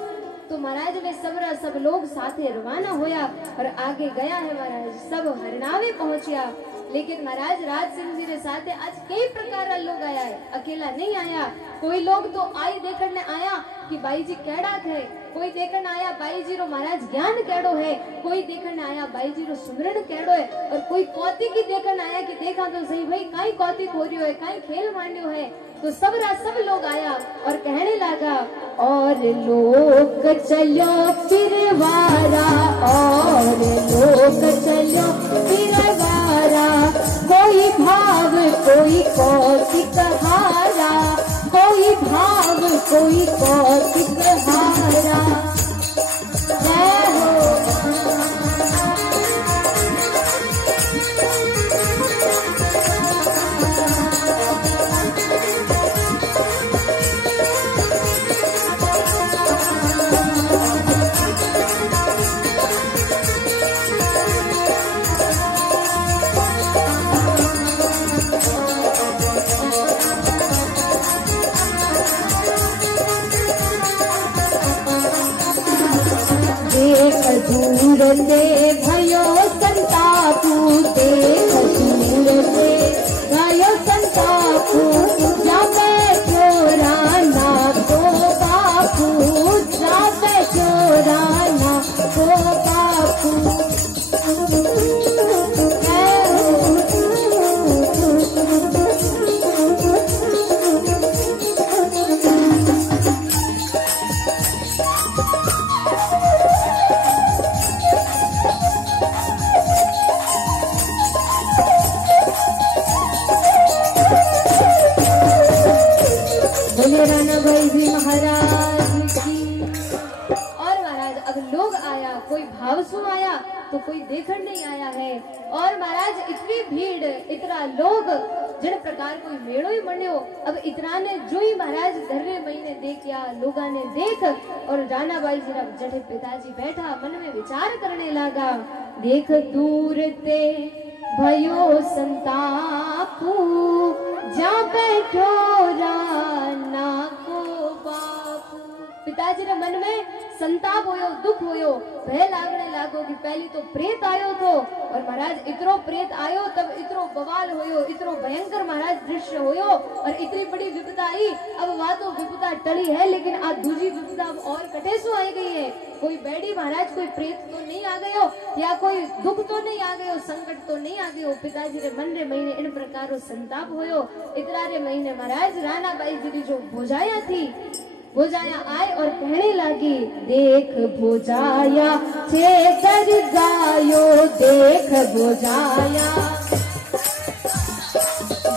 तो महाराज वे सबरा सब लोग साथे रवाना होया और आगे गया है महाराज सब हरणावे पहुंचिया। लेकिन महाराज राज सिंह जी रे साथे आज कई प्रकार लोग आया है, अकेला नहीं आया। कोई लोग तो आई देखने आया कि भाई जी केड़ा है, कोई देखने आया भाई जी रो महाराज ज्ञान केड़ो है, कोई देखने आया भाई जी रो सुमरण केड़ो है, और कोई कौतिक ही देखने आया कि देखा तो सही भाई काई कौतिक हो रही है, काई खेल मांडियो है। तो सब लोग आया और कहने लगा और लोग चलो फिरवारा, और लोग चलो फिरवारा, कोई भाव कोई कौतिक हारा, कोई भाव कोई कौतिक हारा। जय हो दूर से भयो संतापू, देख दूर से भयो संतापू, जाबे चोराना को बापू, जाबे चोराना को बापू। रानाबाई जी महाराज की। और महाराज अब लोग आया, कोई भावसु आया तो कोई देखण नहीं आया है। और महाराज इतनी भीड़ इतना लोग जिन प्रकार कोई मेड़ो ही बन्यो। अब इतना ने जो ही महाराज धर्रे महीने देखिया लोगा ने देख, और रानाबाई जी जड़े पिताजी बैठा मन में विचार करने लगा। देख दूर ते भयो संतापू, जा बैठो राना को बापू। पिताजी रे मन में संताप होयो, दुख होयो, भय लागने लागो कि पहली तो प्रेत आयो तो। और महाराज इतरो प्रेत आयो तब इतरो बवाल होयो, इतरो भयंकर महाराज दृश्य होयो, और इतनी बड़ी विपदा आई। अब वह तो विपदा टली है, लेकिन आज दूसरी विपदा और कटेसु आई गई है। कोई बैठी महाराज कोई प्रेत तो नहीं आ गयो, या कोई दुख तो नहीं आ गयो, संकट तो नहीं आ गयो। पिताजी रे मन रे महीने इन प्रकार संताप होयो। इतरा रे महीने महाराज रानाबाई जी जो भोजाया थी, भोजाया आए और कहने लगी, देख भोजाया छे कर गायो, देख भोजाया,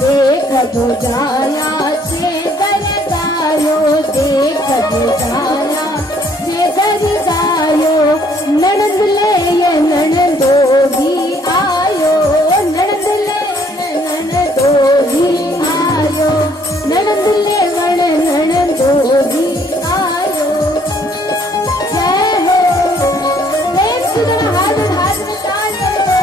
देख भोजाया छे कर गायो, देख भोजाया छे कर गायो। ननद ले ये ननदो ही आयो, ननद ले ननदो ही आयो, ननद ले वण ननदो ही आयो। जय हो देख सुधर हाथ हाथ में ताल जय हो।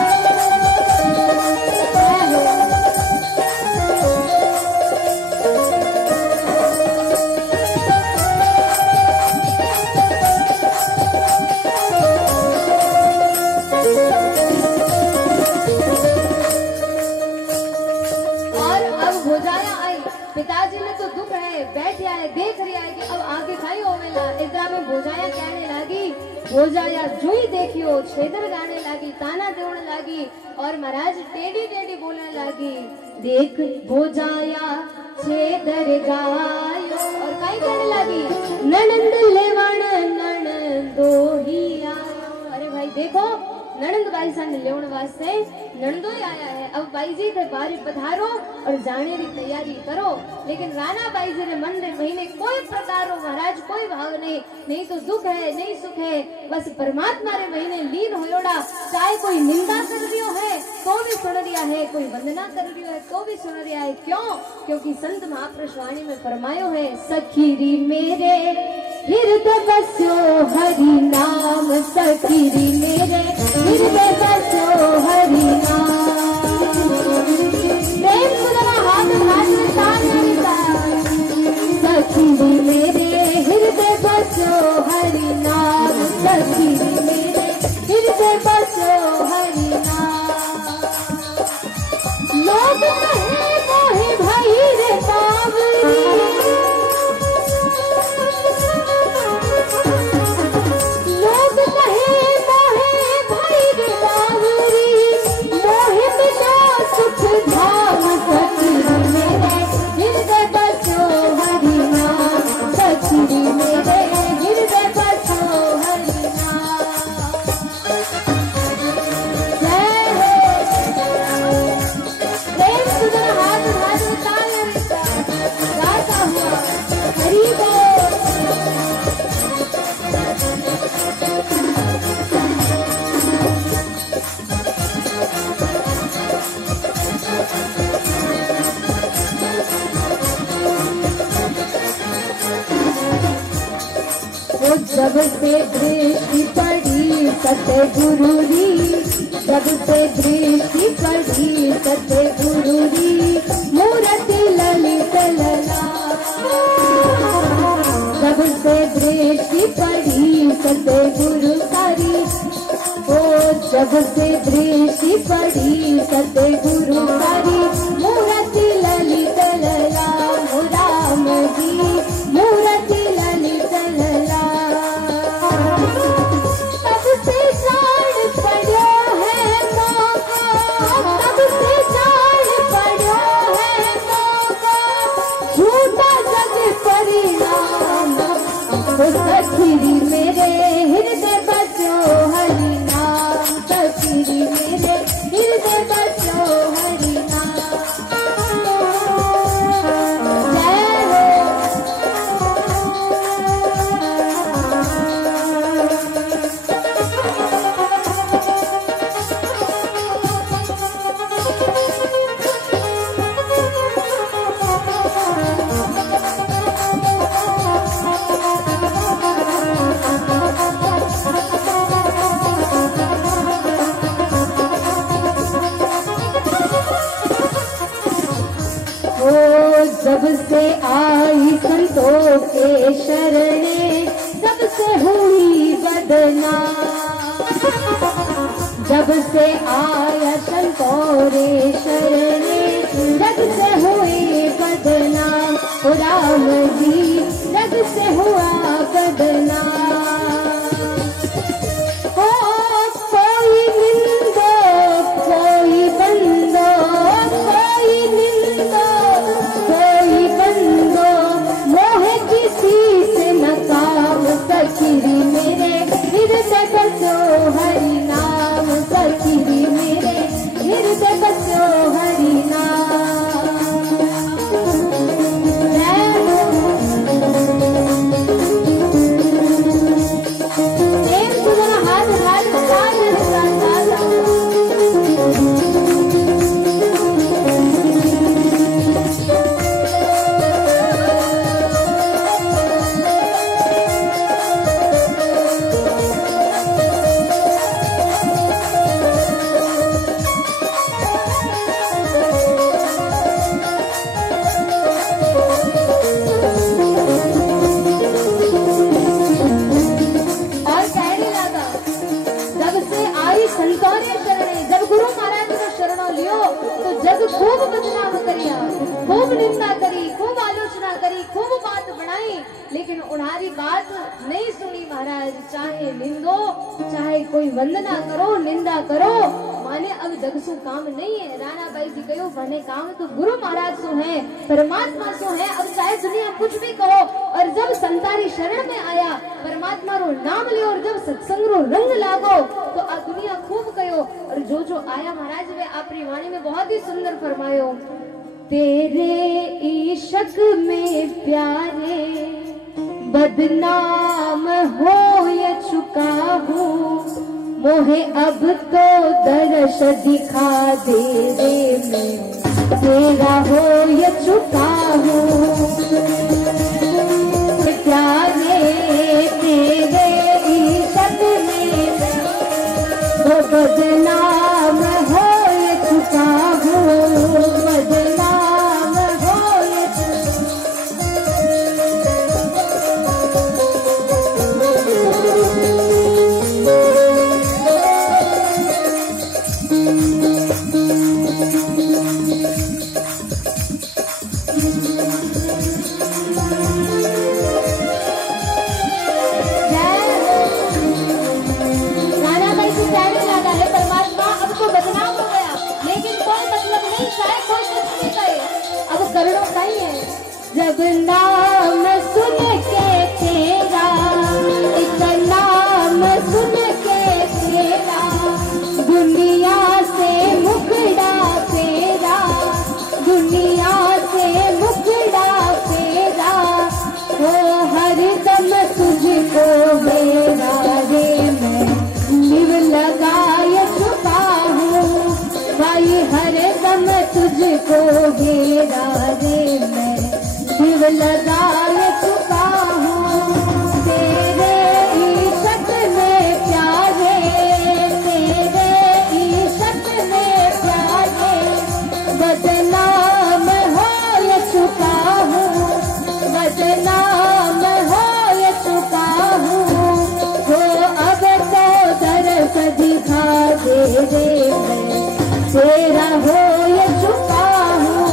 है, देख रही है कि अब आगे खाई होवेला। इतना में भोजाया कहने लगी, भोजाया जुई देखियो छेदर गाने लगी, ताना देने लगी और महाराज टेढ़ी टेढ़ी बोलने लगी। देख भोजाया छेदर गायो और कहीं कहने लगी, ननंद लेवण ननंदो ही आयो। अरे भाई देखो, ननंद भाई सन लेवण वास्ते ननंदो ही आया है। अब भाई जी थे बारी पधारो और जाने की तैयारी करो। लेकिन राणा भाई जी रे मन रे महीने कोई प्रकार महाराज कोई भाव नहीं तो दुख है नहीं सुख है, बस परमात्मा रे महीने लीन होयोड़ा। चाहे कोई निंदा कर रियो है तो भी सुन रिया है, कोई वंदना कर रियो है तो भी सुन रिया है। क्यों? क्योंकि संत महापुरुष वाणी में फरमायो है, सखीरी मेरे हृदय बसो हरि नाम, सखीरी मेरे हृदय बसो हरि नाम। प्रेम से जरा हाथ हाथ में ताली बजाओ। सखीरी मेरे हृदय बसो हरि नाम, सखीरी मेरे हृदय बसो हरि नाम। लोग कहे मोहे भाई रे बावरी, जब से दृष्टि पड़ी सतगुरु री, जब से दृष्टि पड़ी सतगुरु री, मूर्ति ललित लला। जब से दृष्टि पड़ी सतगुरु करी, ओ जब से दृष्टि पड़ी सतगुरु करी, मूर्ति ललित लला। राम जी मूर्ति ललित लला। सखीरी मेरे हृदय बसो हरि नाम, सखीरी मेरे हृदय बसो हरि नाम। जय जब से आई संतों के शरणे, सबसे हुई बदनाम। जब से आया संतों रे शरणे, जग से हुई बदनाम। राम जी जग से हुआ बदनाम। कोई निंदो कोई बंदो, कोई निंदो सखीरी मेरे हृदय बसो हरि नाम, सखीरी मेरे हृदय बसो हरि नाम। हाथ हाथ खूब बदनाम करिया, खूब निंदा करी, खूब आलोचना करी, खूब बात बना लेकिन उन्हारी बात नहीं सुनी महाराज। चाहे निंदो चाहे कोई वंदना करो निंदा करो, माने अब दगसु काम नहीं है। राणा बाई जी कहो माने काम तो गुरु महाराज सो है, परमात्मा सो है। अब चाहे दुनिया कुछ भी कहो, और जब संतारी शरण में आया परमात्मा रो नाम लियो और जब सत्संग रो रंग लागो तो आ दुनिया खूब कहो। और जो जो आया महाराज वे अपनी वाणी में बहुत ही सुंदर फरमायो, तेरे इश्क में प्यारे बदनाम हो ये चुका हूँ, मोहे अब तो दर्श दिखा दे रे, मैं तेरा हो ये चुका हूँ। प्यारे तेरे इश्क में वो बदनाम हो ये चुका हूँ, बदनाम हो ये जब नाम सुन के तेरा, एक नाम सुन के तेरा, दुनिया से मुखड़ा फेरा, दुनिया से मुखड़ा फेरा, वो हर दम तुझको मेरा रे, मैं निव लगाए चुका हूँ भाई, हर दम तुझको मेरा रे, मैं शिव लगाए चुका हूँ। तेरे इश्क में प्यारे, तेरे इश्क में प्यारे बदनाम हो ये चुका हूँ, बदनाम हो ये चुका हूँ। वो अब तो दर्श दिखा दे रे, मैं तेरा हो ये चुका हूँ।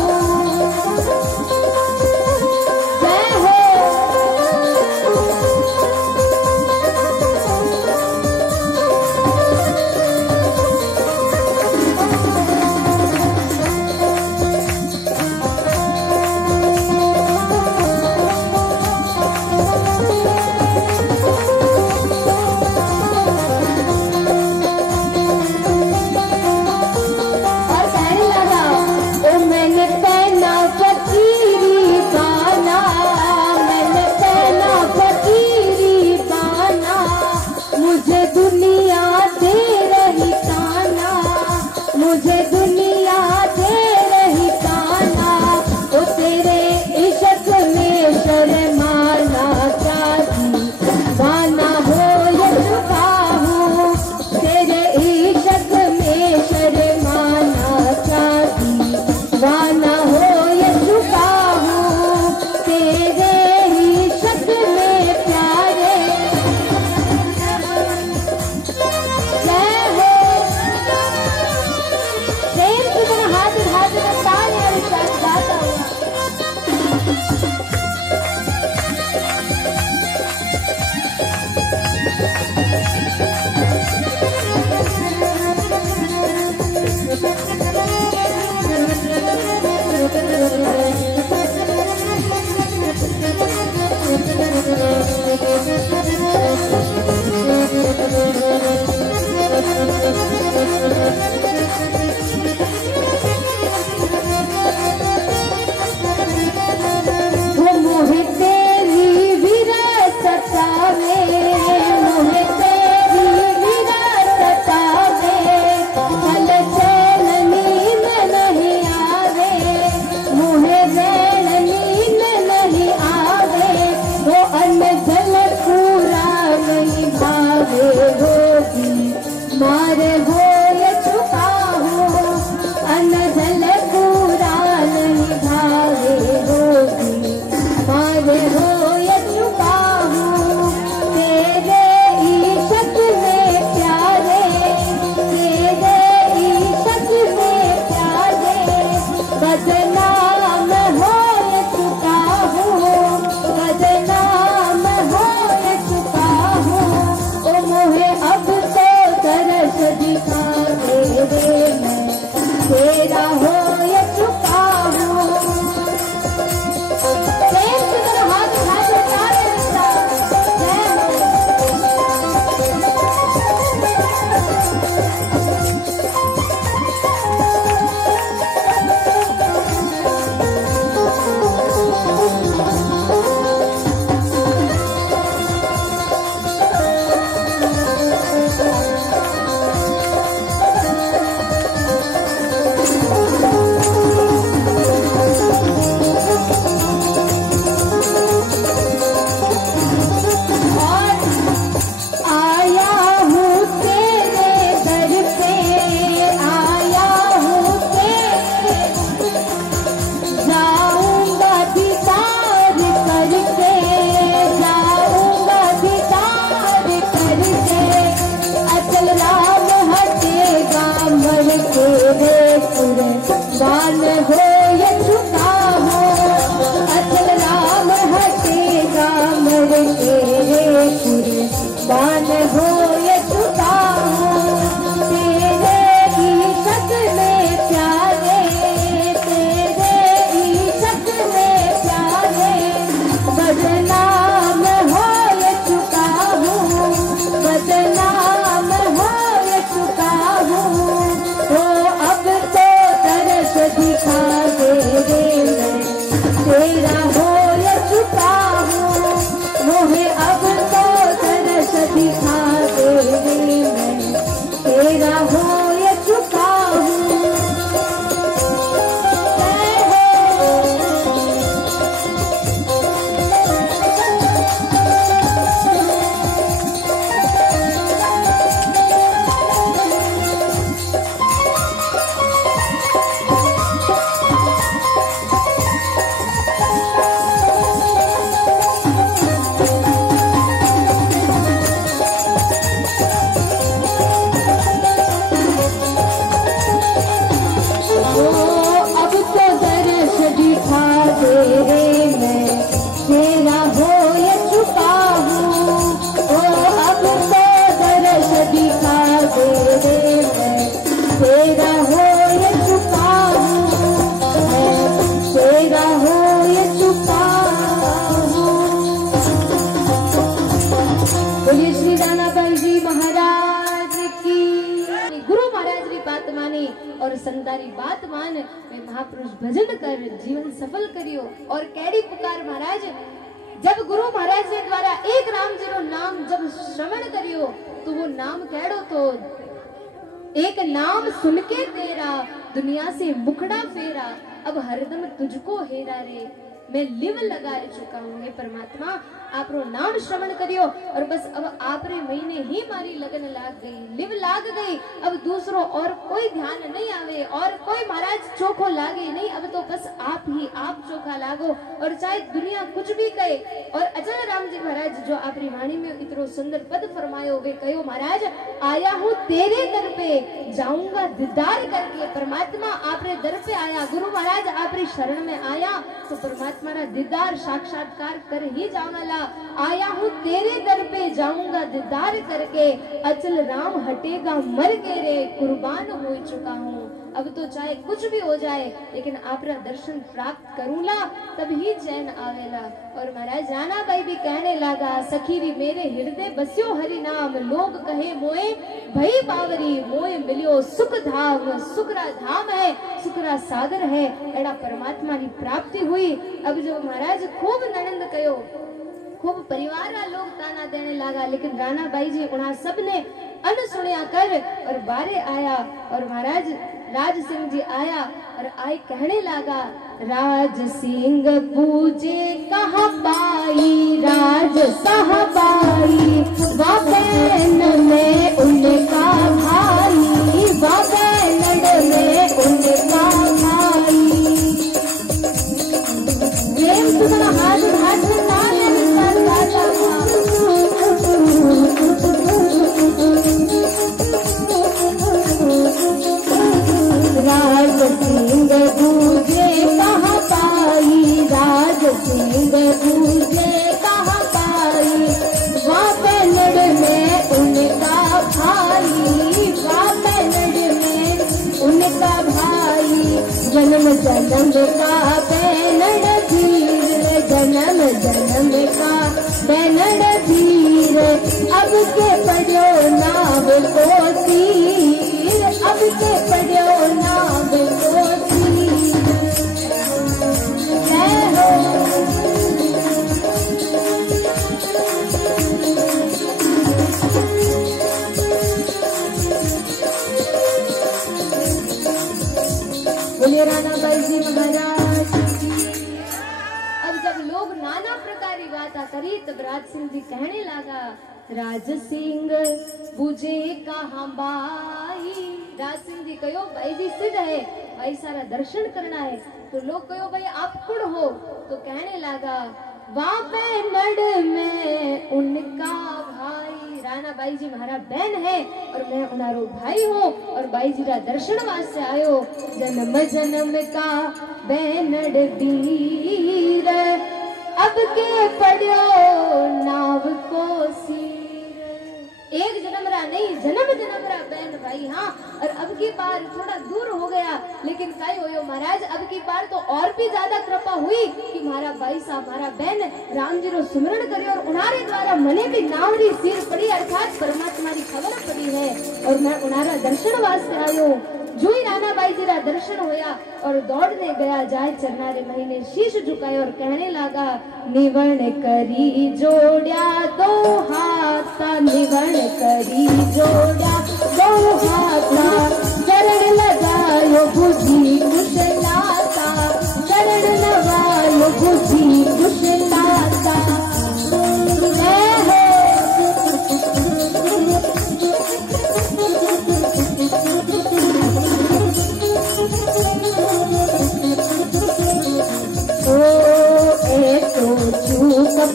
तेरा हो ये चुका हूँ, तेरा हो ये चुका हूँ। बोलिए श्री राणाबाई जी महाराज की। गुरु महाराज री बात मानी और संतारी बात मान वे महापुरुष भजन कर जीवन सफल करियो। और कैडी पुकार महाराज, जब गुरु महाराज जी द्वारा एक राम जी रो नाम जब श्रवण करियो तो वो नाम कैडो तो एक नाम सुन के तेरा दुनिया से मुखड़ा फेरा, अब हरदम तुझको हेरा रे मैं लिव लगा चुका हूँ। हे परमात्मा आप रो नाम श्रवण करियो और बस अब आप रे महीने ही मारी लगन लाग गई, लिव लाग गई। अब दूसरों और कोई ध्यान नहीं आवे और कोई महाराज चोखो लागे नहीं, अब तो बस आप ही आप चोखा लागो। और चाहे दुनिया कुछ भी कहे। और अचल राम जी महाराज जो आपरी वाणी में इतनो सुंदर पद फरमायो वे कहो महाराज आया हूँ तेरे दर पे जाऊंगा दीदार करके। परमात्मा आपरे दर पे आया, गुरु महाराज आपरी शरण में आया तो परमात्मा दीदार साक्षात्कार कर ही जाना ला। आया हूँ तेरे दर पे जाऊंगा दीदार करके, अचल राम हटेगा मर के रे कुर्बान हो चुका हूँ। अब तो चाहे कुछ भी हो जाए लेकिन आपका दर्शन प्राप्त करूंगा तब ही चैन आवेला। और महाराज राणाबाई भी कहने लगा सखी री मेरे हृदय बस्यो हरि नाम, लोग कहे मोए भई बावरी मोए मिलियो सुख धाम। सुखरा धाम है, सुखरा सागर है, एड़ा परमात्मा की प्राप्ति हुई। अब जो महाराज खूब ननंद कयो, खूब परिवार रा लोग ताना देने लगा, लेकिन राणाबाई जी उन्हा सब ने अन सुनिया कर और बारे आया। और महाराज राज सिंह जी आया और आए कहने लगा राज सिंह पूजे कहाँ पाई, राज साहबाई वा बैन में उनका भाई, वा बैन में उनका भाई। प्रेम सुना हाथ हाथ में ताने राज सिंह पूजे कहाँ पाई, राज सिंह पूजे कहाँ पाई, वहाँ पैनड़ में उनका भाई, वहाँ पैनड़ में उनका भाई। जन्म जन्म का पैनड़ धीर, जन्म जन्म का पैनड़ धीर, अब के पढ़ो नाव को तीर, अब के पढ़ो नाव को तीर। जय हो बोलिए राणाबाई जी महाराज। अब जब लोग नाना प्रकार की बात करी तब राज सिंह जी कहने लगा राज सिंह बुझे कहाँ बाई। राज सिंह जी कहो भाई जी सिद्ध है, भाई सारा दर्शन करना है। तो लोग कहो भाई आप कौन हो? तो कहने लगा वहाँ पे नड़ में उनका भाई। राणाबाई जी हमारा बहन है और मैं उनारो भाई हूँ और बाई जी का दर्शन वास्ते आयो। जन्म जन्म का बैनड़ वीर, अब के पढ़ो नाव को सीर। एक जन्म रा नहीं जन्म जन्म रा बहन भाई। हाँ, और अब की बार थोड़ा दूर हो गया लेकिन काय होयो महाराज, अब की बार तो और भी ज्यादा कृपा हुई कि हमारा भाई साहब हमारा बहन राम जी रो सुमरण करे और उनारे द्वारा मने भी नाव री सिर पड़ी, अर्थात परमात्मा की खबर पड़ी है और मैं उनारा दर्शन वास्ते आयो। जो ही राणाबाई जी रा दर्शन होया और दौड़ने गया जाए चरनारे महीने शीश झुकाए और कहने लगा निवण करी जोड़ा दो हाथा, निवण करी जोड़ा दो हाथा, चरण लगायो बुद्धि कुछ लाता, चरण लगायो बुद्धि कुछ लाता।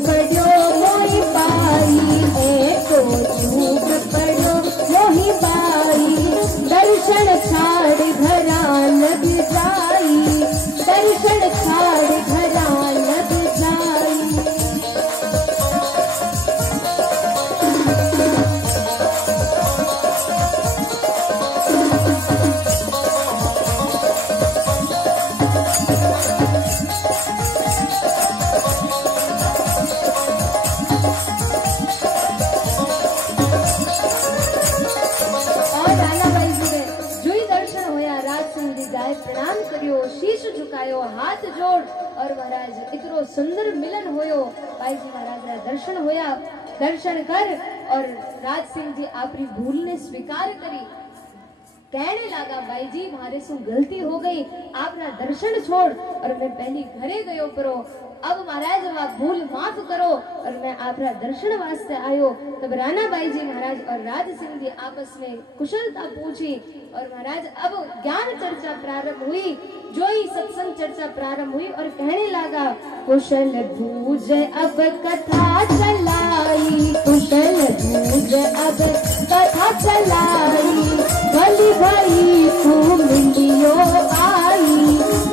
पढ़ो मोहि पाई, तो चूक पढ़ो मोहि पाई, दर्शन छाड़ घरा लग जाई, दर्शन छाड़ घरा लग जाई। सिंह जी जाए प्रणाम करियो, शीश झुकायो, हाथ जोड़ और महाराज इतरो सुंदर मिलन होयो। भाई जी महाराज रा दर्शन होया, दर्शन कर और राज सिंह जी आपरी भूल ने स्वीकार करी। कहने लगा भाई जी मारे सु गलती हो गई, आपना दर्शन छोड़ और मैं पहली घरे गयो परो। अब महाराज आप भूल माफ करो और मैं आपरा दर्शन वास्ते आयो। तब राणा बाई जी महाराज और राज सिंह जी आपस में कुशलता पूछी और महाराज अब ज्ञान चर्चा प्रारंभ हुई। जो ही सत्संग चर्चा प्रारंभ हुई और कहने लगा कुशल बूझ अब कथा चलाई, कुशल बूझ अब कथा चलाई, भली भाई तू मिलियो आई,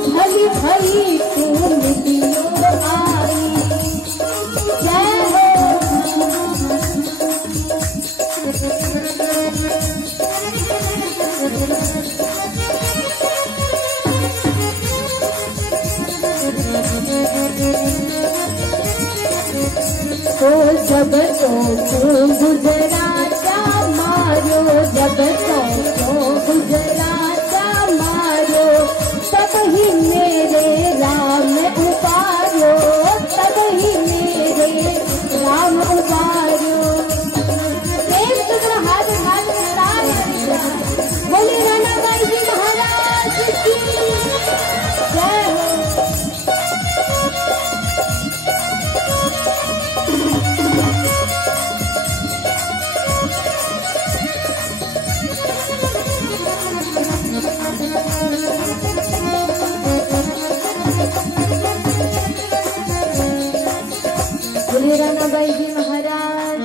भली भाई तू मिलियो आई। जय हो तो जब तो गुजराता मारो, जब तो गुजराता मारो, तब ही मेरे राम उबारो, तब ही मेरे राम उबारो। प्रेम तो हाथ हाथ बोले राणा बाई जी महाराज की जय हो। राणा बाई जी महाराज।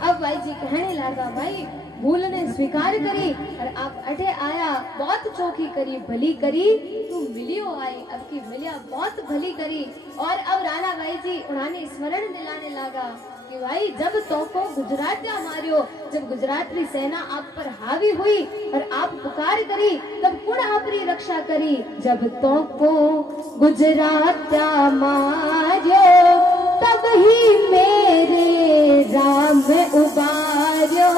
अब भाई जी कहने लगा भाई भूल ने स्वीकार करी और आप अठे आया बहुत चौकी करी भली करी, तू मिलियो आई अब की मिलिया बहुत भली करी। और अब राणा भाई जी उन्होंने स्मरण दिलाने लगा कि भाई जब तो को गुजरात मारियो, जब गुजरात की सेना आप पर हावी हुई और आप पुकार करी तब कौन आपरी रक्षा करी। जब तो को गुजरात मारियो तब ही मेरे राम उबारो,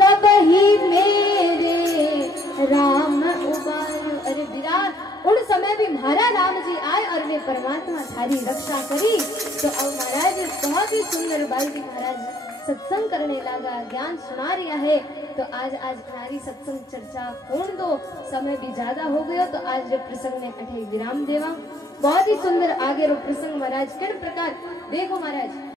तब ही मेरे राम उबारो। अरे विराट उन समय भी महाराज राम जी आए और वे परमात्मा थारी रक्षा करी। तो अब महाराज बहुत ही सुंदर बाई जी महाराज सत्संग करने लगा, ज्ञान सुना रहा है। तो आज हमारी सत्संग चर्चा पूर्ण दो, समय भी ज्यादा हो गयो तो आज प्रसंग ने अठे विराम देवा। बहुत ही सुंदर आगे रो प्रसंग महाराज किन प्रकार देखो महाराज।